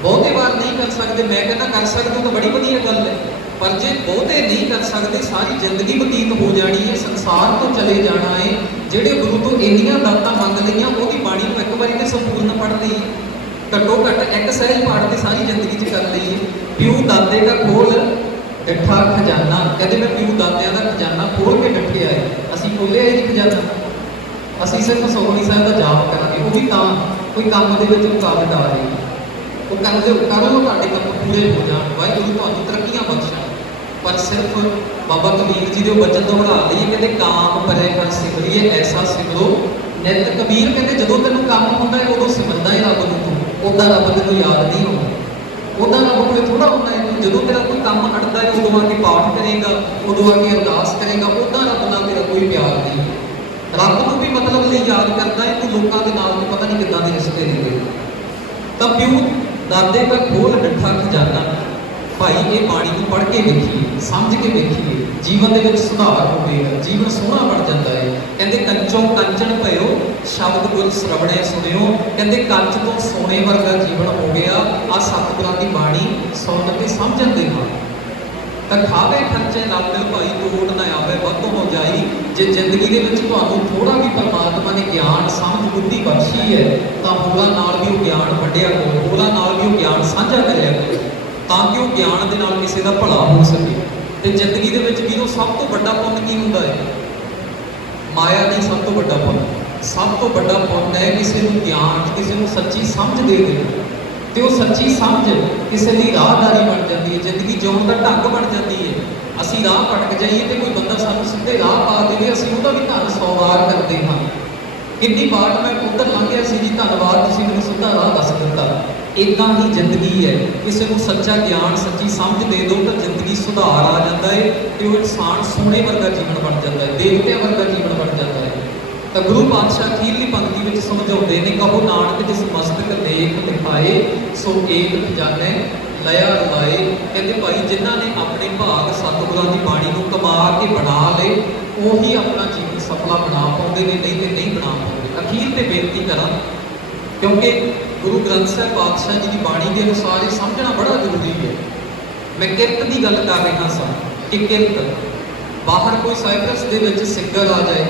ਬਹੁਤੇ ਵਾਰ ਨਹੀਂ ਕਰ ਸਕਦੇ, ਮੈਂ ਕਹਿੰਦਾ ਕਰ ਸਕਦੇ ਤਾਂ ਬੜੀ ਵਧੀਆ ਗੱਲ ਹੈ ਪਰ ਜੇ ਬਹੁਤੇ ਨਹੀਂ ਕਰ ਸਕਦੇ, ਸਾਰੀ ਜ਼ਿੰਦਗੀ ਬਤੀਤ ਹੋ ਜਾਣੀ ਹੈ, ਸੰਸਾਰ ਤੋਂ ਚਲੇ ਜਾਣਾ ਹੈ। ਜਿਹੜੇ ਗੁਰੂ ਤੋਂ ਇੰਨੀਆਂ ਦਾਤਾਂ ਮੰਗ ਲਈਆਂ, ਉਹਦੀ ਬਾਣੀ ਨੂੰ ਇੱਕ ਵਾਰੀ ਤੇ ਸੰਪੂਰਨ ਪੜ੍ਹ ਲਈ ਘੱਟੋ ਘੱਟ ਇੱਕ ਸਹਿਜ ਪਾਠ ਤੇ ਸਾਰੀ ਜ਼ਿੰਦਗੀ 'ਚ ਕਰ ਲਈਏ। ਪਿਉ ਦਾਦੇ ਦਾ ਖੋਲ ਡੱਠਾ ਖਜ਼ਾਨਾ ਕਹਿੰਦੇ ਮੈਂ ਪਿਉ ਦਾਦਿਆਂ ਦਾ ਖਜ਼ਾਨਾ ਖੋਲ ਕੇ ਡੱਠਿਆ ਹੈ। ਅਸੀਂ ਖੋਲਿਆ ਇਹ ਖਜ਼ਾਨਾ। ਅਸੀਂ ਸਿਰਫ ਸੋਹਣੀ ਸਾਹਿਬ ਦਾ ਜਾਪ ਕਰਾਂਗੇ, ਉਹ ਵੀ ਤਾਂ ਕੋਈ ਕੰਮ ਦੇ ਵਿੱਚ ਰੁਕਾਵਟ ਆ ਰਹੀ ਉਹ ਕਰਦੇ ਕਰ ਲਓ, ਤੁਹਾਡੇ ਕੰਮ ਪੂਰੇ ਹੋ ਜਾਣ। ਵਾਹਿਗੁਰੂ, ਤੁਹਾਨੂੰ ਤਰੱਕੀਆਂ ਪਰ ਸਿਰਫ ਬਾਬਾ ਕਬੀਰ ਜੀ ਦੇ ਉਹ ਬਚਨ ਦੁਹਰਾ ਲਈਏ, ਕਹਿੰਦੇ ਕਾਮ ਪਰੇ ਕਰ ਸਿਮਰਿਏ, ਐਸਾ ਸਿਮਰੋ। ਨਿਤ ਕਬੀਰ ਕਹਿੰਦੇ ਜਦੋਂ ਤੈਨੂੰ ਕੰਮ ਹੁੰਦਾ ਹੈ, ਉਦੋਂ ਸਿਮਰਦਾ ਹੈ ਰੱਬ ਨੂੰ ਤੂੰ। ਉਦਾਂ ਰੱਬ ਤੈਨੂੰ ਯਾਦ ਨਹੀਂ ਹੁੰਦਾ। ਉਦਾਂ ਰੱਬ ਕੋਲੇ ਥੋੜਾ ਹੁੰਦਾ ਹੈ ਜਦੋਂ ਤੇਰਾ ਕੋਈ ਕੰਮ ਅੜਦਾ ਹੈ ਉਦੋਂ ਆ ਕੇ ਪਾਠ ਕਰੇਗਾ, ਉਦੋਂ ਆ ਕੇ ਅਰਦਾਸ ਕਰੇਗਾ ਉਦਾਂ ਰੱਬ ਨਾਲ ਤੇਰਾ ਕੋਈ ਪਿਆਰ ਨਹੀਂ। ਰੱਬ ਨੂੰ ਵੀ ਮਤਲਬ ਲਈ ਯਾਦ ਕਰਦਾ ਹੈ ਤੂੰ ਲੋਕਾਂ ਦੇ ਨਾਲ ਤੂੰ ਪਤਾ ਨਹੀਂ ਕਿੱਦਾਂ ਦੇ ਰਿਸ਼ਤੇ ਨਿਭੇ ਤਾਂ ਪਿਉ ਦਾਦੇ ਦਾ ਖੋਲ ਡੱਠਾ ਖਜ਼ਾਨਾ। ਭਾਈ, ਇਹ ਬਾਣੀ ਨੂੰ ਪੜ੍ਹ ਕੇ ਵੇਖੀਏ, ਸਮਝ ਕੇ ਵੇਖੀਏ, ਜੀਵਨ ਦੇ ਵਿੱਚ ਸੁਧਾਰ ਹੋਵੇਗਾ ਜੀਵਨ ਸੋਹਣਾ ਬਣ ਜਾਂਦਾ ਹੈ ਕਹਿੰਦੇ ਕੰਚੋਂ ਕੰਚਨ ਭਇਓ, ਸ਼ਬਦ ਗੁਰ ਸ਼ਰਵਣੇ ਸੁਣਿਓ। ਕਹਿੰਦੇ ਕੰਚ ਤੋਂ ਸੋਨੇ ਵਰਗਾ ਜੀਵਨ ਹੋ ਗਿਆ ਆ ਸਤਿਗੁਰਾਂ ਦੀ ਬਾਣੀ ਸੁਣ ਤੇ ਸਮਝਣ ਦੇ ਨਾਲ। ਤਾਂ ਖਾਵੇ ਖਰਚੇ ਨਾਲ ਮਿਲ ਭਾਈ ਤੋੜ ਨਾ ਆਵੇ, ਵੱਧ ਹੋ ਜਾਈ। ਜੇ ਜ਼ਿੰਦਗੀ ਦੇ ਵਿੱਚ ਤੁਹਾਨੂੰ ਥੋੜਾ ਵੀ ਪਰਮਾਤਮਾ ਨੇ ਗਿਆਨ, ਸਮਝ, ਬੁੱਧੀ ਬਖਸ਼ੀ ਹੈ, ਤਾਂ ਹੋਲਾ ਨਾਲ ਵੀ ਉਹ ਗਿਆਨ ਵੰਡਿਆ ਕਰੋ ਹੋਰਾਂ ਨਾਲ ਵੀ ਉਹ ਗਿਆਨ ਸਾਂਝਾ ਕਰਿਆ ਕਰੋ ਤਾਂ ਕਿ ਉਹ ਗਿਆਨ ਦੇ ਨਾਲ ਕਿਸੇ ਦਾ ਭਲਾ ਹੋ ਸਕੇ। ਤੇ ਜ਼ਿੰਦਗੀ ਦੇ ਵਿੱਚ ਵੀਰੋ, ਸਭ ਤੋਂ ਵੱਡਾ ਪੁੰਨ ਕੀ ਹੁੰਦਾ ਹੈ? ਮਾਇਆ ਦੀ ਸਭ ਤੋਂ ਵੱਡਾ ਪੁੰਨ। ਸਭ ਤੋਂ ਵੱਡਾ ਪੁੰਨ ਹੈ ਕਿਸੇ ਨੂੰ ਗਿਆਨ, ਕਿਸੇ ਨੂੰ ਸੱਚੀ ਸਮਝ ਦੇ ਦੇਣਾ ਤੇ ਉਹ ਸੱਚੀ ਸਮਝ ਕਿਸੇ ਦੀ ਰਾਹਦਾਰੀ ਬਣ ਜਾਂਦੀ ਹੈ। ਜ਼ਿੰਦਗੀ ਜਿਉਣ ਦਾ ਢੰਗ ਬਣ ਜਾਂਦੀ ਹੈ। ਅਸੀਂ ਰਾਹ ਭਟਕ ਜਾਈਏ ਤੇ ਕੋਈ ਬੰਦਾ ਸਾਨੂੰ ਸਿੱਧੇ ਰਾਹ ਪਾ ਦੇਵੇ, ਅਸੀਂ ਉਹਦਾ ਵੀ ਧੰਨ ਸੌ ਵਾਰ ਕਰਦੇ ਹਾਂ। ਕਿੰਨੀ ਵਾਰ ਮੈਂ ਉੱਧਰ ਲੰਘਿਆ ਸੀ ਜੀ, ਧੰਨਵਾਦ ਤੁਸੀਂ ਮੈਨੂੰ ਸਿੱਧਾ ਰਾਹ ਦੱਸ ਦਿੱਤਾ। ਇਦਾਂ ਹੀ ਜ਼ਿੰਦਗੀ ਹੈ। ਕਿਸੇ ਨੂੰ ਸੱਚਾ ਗਿਆਨ, ਸੱਚੀ ਸਮਝ ਦੇ ਦਿਓ ਤਾਂ ਜ਼ਿੰਦਗੀ ਸੁਧਾਰ ਆ ਜਾਂਦਾ ਹੈ ਤੇ ਉਹ ਇਨਸਾਨ ਸੋਹਣੇ ਵਰਗਾ ਜੀਵਨ ਬਣ ਜਾਂਦਾ ਹੈ ਦੇਵਤਿਆਂ ਵਰਗਾ ਜੀਵਨ ਬਣ ਜਾਂਦਾ ਹੈ ਤਾਂ ਗੁਰੂ ਪਾਤਸ਼ਾਹ ਅਖੀਰਲੀ ਪੰਕਤੀ ਵਿੱਚ ਸਮਝਾਉਂਦੇ ਨੇ, ਕਹੋ ਨਾਨਕ ਜਿਸ ਮਸਤਕ ਲੇਖ ਦਿਖਾਏ, ਸੋ ਏਕ ਖਜ਼ਾਨੇ ਲਿਆ ਲਾਏ ਕਹਿੰਦੇ ਭਾਈ, ਜਿਨ੍ਹਾਂ ਨੇ ਆਪਣੇ ਭਾਗ ਸਤਿਗੁਰਾਂ ਦੀ ਬਾਣੀ ਨੂੰ ਕਮਾ ਕੇ ਬਣਾ ਲਏ, ਉਹੀ ਆਪਣਾ ਜੀਵਨ ਸਫਲਾ ਬਣਾ ਪਾਉਂਦੇ ਨੇ, ਨਹੀਂ ਤੇ ਨਹੀਂ ਬਣਾ ਪਾਉਂਦੇ। ਅਖੀਰ ਤੇ ਬੇਨਤੀ ਕਰਾਂ, ਕਿਉਂਕਿ ਗੁਰੂ ਗ੍ਰੰਥ ਸਾਹਿਬ ਪਾਤਸ਼ਾਹ ਜੀ ਦੀ ਬਾਣੀ ਦੇ ਅਨੁਸਾਰ ਇਹ ਸਮਝਣਾ ਬੜਾ ਜ਼ਰੂਰੀ ਹੈ। ਮੈਂ ਕਿਰਤ ਦੀ ਗੱਲ ਕਰ ਰਿਹਾ ਸਾਂ ਕਿ ਕਿਰਤ ਬਾਹਰ ਕੋਈ ਸਾਈਪਰਸ ਦੇ ਵਿੱਚ ਸਿੰਗਰ ਆ ਜਾਏ,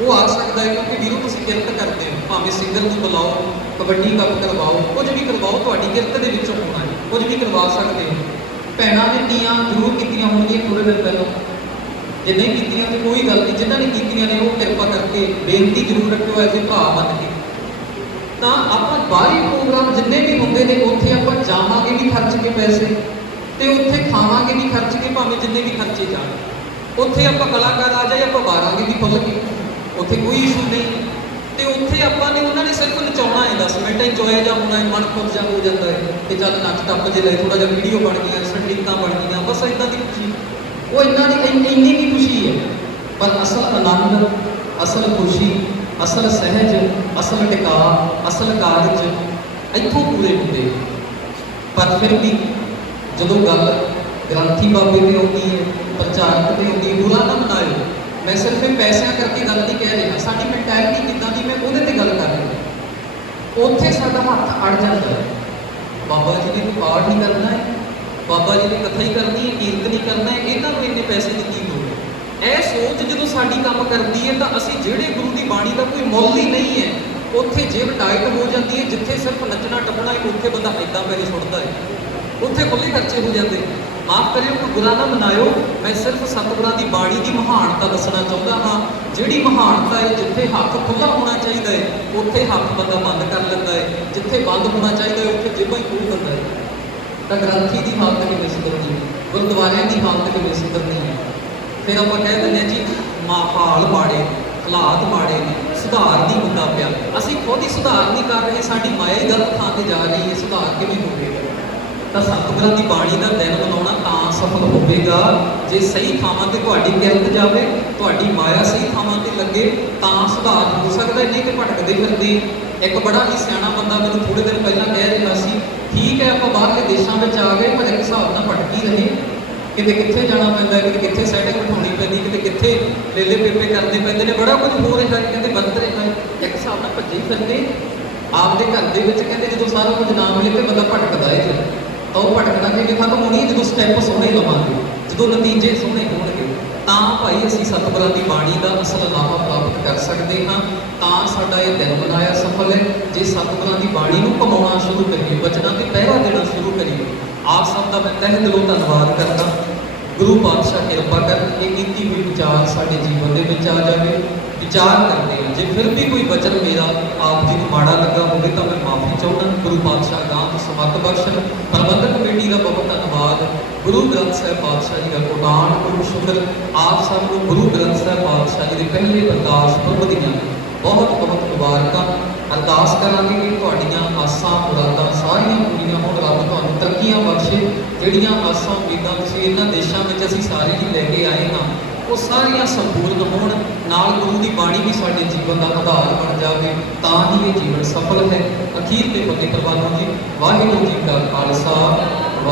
ਉਹ ਆ ਸਕਦਾ ਹੈ ਕਿਉਂਕਿ ਵੀਰੋ ਤੁਸੀਂ ਕਿਰਤ ਕਰਦੇ ਹੋ, ਭਾਵੇਂ ਸਿੰਗਰ ਨੂੰ ਬੁਲਾਓ, ਕਬੱਡੀ ਕੱਪ ਕਰਵਾਓ, ਕੁਝ ਵੀ ਕਰਵਾਓ, ਤੁਹਾਡੀ ਕਿਰਤ ਦੇ ਵਿੱਚੋਂ ਹੋਣਾ ਹੈ, ਕੁਝ ਵੀ ਕਰਵਾ ਸਕਦੇ ਹੋ। ਭੈਣਾਂ ਨੇ ਤੀਆਂ ਜ਼ਰੂਰ ਕੀਤੀਆਂ ਹੋਣਗੀਆਂ ਥੋੜੇ ਦਿਨ ਪਹਿਲਾਂ। ਜੇ ਨਹੀਂ ਕੀਤੀਆਂ ਤੇ ਕੋਈ ਗੱਲ ਨਹੀਂ, ਜਿਨ੍ਹਾਂ ਨੇ ਕੀਤੀਆਂ ਨੇ ਉਹ ਕਿਰਪਾ ਕਰਕੇ ਬੇਨਤੀ ਜ਼ਰੂਰ ਰੱਖਿਓ ਐਸੇ ਭਰਾ ਮੰਨ ਕੇ ਤਾਂ ਆਪਾਂ ਬਾਹਰੀ ਪ੍ਰੋਗਰਾਮ ਜਿੰਨੇ ਵੀ ਹੁੰਦੇ ਨੇ, ਉੱਥੇ ਆਪਾਂ ਜਾਵਾਂਗੇ ਵੀ ਖਰਚ ਕੇ ਪੈਸੇ ਤੇ ਉੱਥੇ ਖਾਵਾਂਗੇ ਵੀ ਖਰਚ ਕੇ, ਭਾਵੇਂ ਜਿੰਨੇ ਵੀ ਖਰਚੇ ਜਾਣ। ਉੱਥੇ ਆਪਾਂ ਕਲਾਕਾਰ ਆ ਜਾਏ, ਆਪਾਂ ਬਾਰਾਂਗੇ ਵੀ ਖੁੱਲ ਕੇ। ਉੱਥੇ ਕੋਈ ਇਸ਼ੂ ਨਹੀਂ। ਤੇ ਉੱਥੇ ਆਪਾਂ ਨੇ, ਉਹਨਾਂ ਨੇ ਸਿਰਫ ਨਚਾਉਣਾ ਹੈ 10 ਮਿੰਟ ਇੰਜੋਏ ਜਾਂ ਹੋਣਾ ਹੈ ਮਨ ਖੁਸ਼ ਜਾ ਹੋ ਜਾਂਦਾ ਹੈ ਤੇ ਚੱਲ ਨੱਚ ਟੱਪ ਜੇ ਲੈ ਥੋੜਾ ਜਿਹਾ ਵੀਡੀਓ ਬਣ ਗਈਆਂ ਸੰਗੀਤਾਂ ਬਣ ਗਈਆਂ, ਬਸ ਇਦਾਂ ਦੀ ਖੁਸ਼ੀ। ਉਹ ਇੰਨਾ ਦੀ ਇੰਨੀ ਇੰਨੀ ਕੀ ਖੁਸ਼ੀ ਹੈ। ਪਰ ਅਸਲ ਆਨੰਦ, ਅਸਲ ਖੁਸ਼ੀ ਅਸਲ ਸਹਿਜ, ਅਸਲ ਟਿਕਾ ਅਸਲ ਕਾਰਜ ਇੱਥੋਂ ਪੂਰੇ ਹੁੰਦੇ। ਪਰ ਫਿਰ ਵੀ ਜਦੋਂ ਗੱਲ ਗ੍ਰੰਥੀ ਬਾਬੇ ਤੇ ਆਉਂਦੀ ਹੈ, ਪ੍ਰਚਾਰਕ ਤੇ ਆਉਂਦੀ ਹੈ, ਬੁਰਾ ਨਾ ਮਨਾਇਓ। ਮੈਂ ਸਿਰਫ ਇਹ ਪੈਸਿਆਂ ਕਰਕੇ ਗੱਲ ਨਹੀਂ ਕਹਿ ਰਿਹਾ, ਸਾਡੀ ਮੈਂਟੈਲਿਟੀ ਕਿੱਦਾਂ ਦੀ ਮੈਂ ਉਹਦੇ ਤੇ ਗੱਲ ਕਰ ਰਿਹਾ। ਉੱਥੇ ਸਾਡਾ ਹੱਥ ਅੜ ਜਾਂਦਾ ਹੈ। ਬਾਬਾ ਜੀ ਨੇ ਕੋਈ ਪਾਠ ਨਹੀਂ ਕਰਨਾ ਹੈ, ਬਾਬਾ ਜੀ ਨੇ ਕਥਾ ਹੀ ਕਰਨੀ ਹੈ, ਕੀਰਤਨ ਹੀ ਕਰਨਾ ਹੈ ਇਹਨਾਂ ਨੂੰ ਇੰਨੇ ਪੈਸੇ ਦੀ ਕੀ ਇਹ ਸੋਚ ਜਦੋਂ ਸਾਡੀ ਕੰਮ ਕਰਦੀ ਹੈ ਤਾਂ ਅਸੀਂ ਜਿਹੜੇ ਗੁਰੂ ਦੀ ਬਾਣੀ ਦਾ ਕੋਈ ਮੁੱਲ ਹੀ ਨਹੀਂ ਹੈ, ਉੱਥੇ ਜੇਬ ਟਾਈਟ ਹੋ ਜਾਂਦੀ ਹੈ, ਜਿੱਥੇ ਸਿਰਫ ਨੱਚਣਾ ਟੱਪਣਾ ਹੈ ਉੱਥੇ ਬੰਦਾ ਐਦਾਂ ਪੈਰੀ ਸੁੱਟਦਾ ਹੈ। ਉੱਥੇ ਖੁੱਲੇ ਖਰਚੇ ਹੋ ਜਾਂਦੇ। ਮਾਫ ਕਰਿਓ ਕਿ ਬੁਰਾ ਨਾ ਮਨਾਇਓ। ਮੈਂ ਸਿਰਫ ਸਤਿਗੁਰਾਂ ਦੀ ਬਾਣੀ ਦੀ ਮਹਾਨਤਾ ਦੱਸਣਾ ਚਾਹੁੰਦਾ ਹਾਂ। ਜਿਹੜੀ ਮਹਾਨਤਾ ਹੈ, ਜਿੱਥੇ ਹੱਥ ਖੁੱਲਾ ਹੋਣਾ ਚਾਹੀਦਾ ਹੈ, ਉੱਥੇ ਹੱਥ ਬੰਦਾ ਬੰਦ ਕਰ ਲੈਂਦਾ ਹੈ। ਜਿੱਥੇ ਬੰਦ ਹੋਣਾ ਚਾਹੀਦਾ ਹੈ, ਉੱਥੇ ਜੇਬਾਂ ਹੀ ਖੋਲ ਦਿੰਦਾ ਹੈ। ਤਾਂ ਗ੍ਰੰਥੀ ਦੀ ਹਾਲਤ ਕਿਵੇਂ ਸੁਧਰਨੀ ਗੁਰਦੁਆਰਿਆਂ ਦੀ ਹਾਲਤ ਕਿਵੇਂ ਸੁਧਰਨੀ ਹੈ? ਫਿਰ ਆਪਾਂ ਕਹਿ ਦਿੰਦੇ ਹਾਂ ਜੀ ਮਾਹੌਲ ਮਾੜੇ ਹਾਲਾਤ ਮਾੜੇ ਨੇ, ਸੁਧਾਰ ਨਹੀਂ ਹੁੰਦਾ ਪਿਆ। ਅਸੀਂ ਖੁਦ ਹੀ ਸੁਧਾਰ ਨਹੀਂ ਕਰ ਰਹੇ, ਸਾਡੀ ਮਾਇਆ ਹੀ ਗਲਤ ਥਾਂ ਤੇ ਜਾ ਰਹੀ ਹੈ, ਸੁਧਾਰ ਕਿਵੇਂ ਹੋਵੇਗਾ? ਤਾਂ ਸਤਿਗੁਰਾਂ ਦੀ ਬਾਣੀ ਦਾ ਦਿਨ ਮਨਾਉਣਾ ਤਾਂ ਸਫਲ ਹੋਵੇਗਾ। ਜੇ ਸਹੀ ਥਾਵਾਂ ਤੇ ਤੁਹਾਡੀ ਕਿਰਤ ਜਾਵੇ, ਤੁਹਾਡੀ ਮਾਇਆ ਸਹੀ ਥਾਵਾਂ ਤੇ ਲੱਗੇ, ਤਾਂ ਸੁਧਾਰ ਹੋ ਸਕਦਾ ਨਹੀਂ ਕਿ ਭਟਕਦੇ ਫਿਰਦੇ ਇੱਕ ਬੜਾ ਹੀ ਸਿਆਣਾ ਬੰਦਾ ਮੈਨੂੰ ਥੋੜੇ ਦਿਨ ਪਹਿਲਾਂ ਕਹਿ ਰਿਹਾ ਸੀ, ਠੀਕ ਹੈ, ਆਪਾਂ ਬਾਹਰਲੇ ਦੇਸ਼ਾਂ ਵਿੱਚ ਆ ਗਏ, ਪਰ ਇੱਕ ਹਿਸਾਬ ਨਾਲ ਭਟਕੀ ਰਹੇ। ਕਿਤੇ ਕਿੱਥੇ ਜਾਣਾ ਪੈਂਦਾ, ਕਿਤੇ ਕਿੱਥੇ ਸੈਟਿੰਗ ਉਠਾਉਣੀ ਪੈਂਦੀ, ਕਿਤੇ ਕਿੱਥੇ ਲੇਲੇ ਪੇਪੇ ਕਰਨੇ ਪੈਂਦੇ ਨੇ, ਬੜਾ ਕੁਝ ਹੋ ਰਿਹਾ ਹੈ ਕਹਿੰਦੇ ਬਦਲ ਰਿਹਾ ਇੱਕ ਹਿਸਾਬ ਨਾਲ ਭੱਜੇ ਫਿਰਦੇ, ਆਪਦੇ ਘਰ ਦੇ ਵਿੱਚ ਕਹਿੰਦੇ ਜਦੋਂ ਸਾਰਾ ਕੁਝ ਨਾ ਮਿਲੇ ਤੇ ਬੰਦਾ ਭਟਕਦਾ ਹੈ ਫਿਰ ਤਾਂ ਉਹ ਭਟਕਣਾ ਕਿਵੇਂ ਖਤਮ ਹੋਣੀ ਜਦੋਂ ਸਟੈਪ ਸੋਹਣੇ ਲਵਾਂਗੇ, ਜਦੋਂ ਨਤੀਜੇ ਸੋਹਣੇ ਹੋਣਗੇ, ਤਾਂ ਭਾਈ ਅਸੀਂ ਸਤਿਗੁਰਾਂ ਦੀ ਬਾਣੀ ਦਾ ਅਸਲ ਲਾਹਾ ਪ੍ਰਾਪਤ ਕਰ ਸਕਦੇ ਹਾਂ, ਤਾਂ ਸਾਡਾ ਇਹ ਦਿਨ ਬਣਾਇਆ ਸਫਲ ਹੈ। ਜੇ ਸਤਿਗੁਰਾਂ ਦੀ ਬਾਣੀ ਨੂੰ ਕਮਾਉਣਾ ਸ਼ੁਰੂ ਕਰੀਏ, ਬਚਨਾਂ ਤੇ ਪਹਿਰਾ ਦੇਣਾ ਸ਼ੁਰੂ ਕਰੀਏ, ਆਪ ਸਭ ਦਾ ਮੈਂ ਤਹਿ ਦਿਲੋਂ ਧੰਨਵਾਦ ਕਰਦਾ। ਗੁਰੂ ਪਾਤਸ਼ਾਹ ਕਿਰਪਾ ਕਰਨ ਇਹ ਕੀਤੀ ਹੋਈ ਵਿਚਾਰ ਸਾਡੇ ਜੀਵਨ ਦੇ ਵਿੱਚ ਆ ਜਾਵੇ, ਵਿਚਾਰ ਕਰਦੇ ਹਾਂ। ਜੇ ਫਿਰ ਵੀ ਕੋਈ ਬਚਨ ਮੇਰਾ ਆਪ ਜੀ ਨੂੰ ਮਾੜਾ ਲੱਗਾ ਹੋਵੇ ਤਾਂ ਮੈਂ ਮਾਫੀ ਚਾਹੁੰਦਾ। ਗੁਰੂ ਪਾਤਸ਼ਾਹ ਗਾਂ ਤੋਂ ਸਮਤ ਬਖਸ਼ਣ, ਪ੍ਰਬੰਧਕ ਕਮੇਟੀ ਦਾ ਬਹੁਤ ਧੰਨਵਾਦ। ਗੁਰੂ ਗ੍ਰੰਥ ਸਾਹਿਬ ਪਾਤਸ਼ਾਹ ਜੀ ਦਾ ਕੋਟਾਨ, ਗੁਰੂ ਸ਼ੁਕਰ। ਆਪ ਸਭ ਨੂੰ ਗੁਰੂ ਗ੍ਰੰਥ ਸਾਹਿਬ ਪਾਤਸ਼ਾਹ ਜੀ ਦੇ ਪਹਿਲੇ ਪ੍ਰਕਾਸ਼ ਪੁਰਬ ਦੀਆਂ ਬਹੁਤ ਬਹੁਤ ਮੁਬਾਰਕਾਂ। ਅਰਦਾਸ ਕਰਾਂਗੇ ਕਿ ਤੁਹਾਡੀਆਂ ਆਸਾਂ, ਮੁਰਾਦਾਂ ਸਾਰੀਆਂ ਪੂਰੀਆਂ ਹੋਣ ਰੱਬ ਤੁਹਾਨੂੰ ਤਰੱਕੀਆਂ ਬਖਸ਼ੇ, ਜਿਹੜੀਆਂ ਆਸਾਂ ਉਮੀਦਾਂ ਤੁਸੀਂ ਇਹਨਾਂ ਦੇਸ਼ਾਂ ਵਿੱਚ ਅਸੀਂ ਸਾਰੇ ਹੀ ਲੈ ਕੇ ਆਏ ਹਾਂ, ਉਹ ਸਾਰੀਆਂ ਸੰਪੂਰਨ ਹੋਣ, ਨਾਲ ਗੁਰੂ ਦੀ ਬਾਣੀ ਵੀ ਸਾਡੇ ਜੀਵਨ ਦਾ ਆਧਾਰ ਬਣ ਜਾਵੇ, ਤਾਂ ਹੀ ਇਹ ਜੀਵਨ ਸਫਲ ਹੈ। ਅਖੀਰ ਤੇ ਫਤਿਹ ਪ੍ਰਵਾਨੋ ਜੀ। ਵਾਹਿਗੁਰੂ ਜੀ ਕਾ ਖਾਲਸਾ।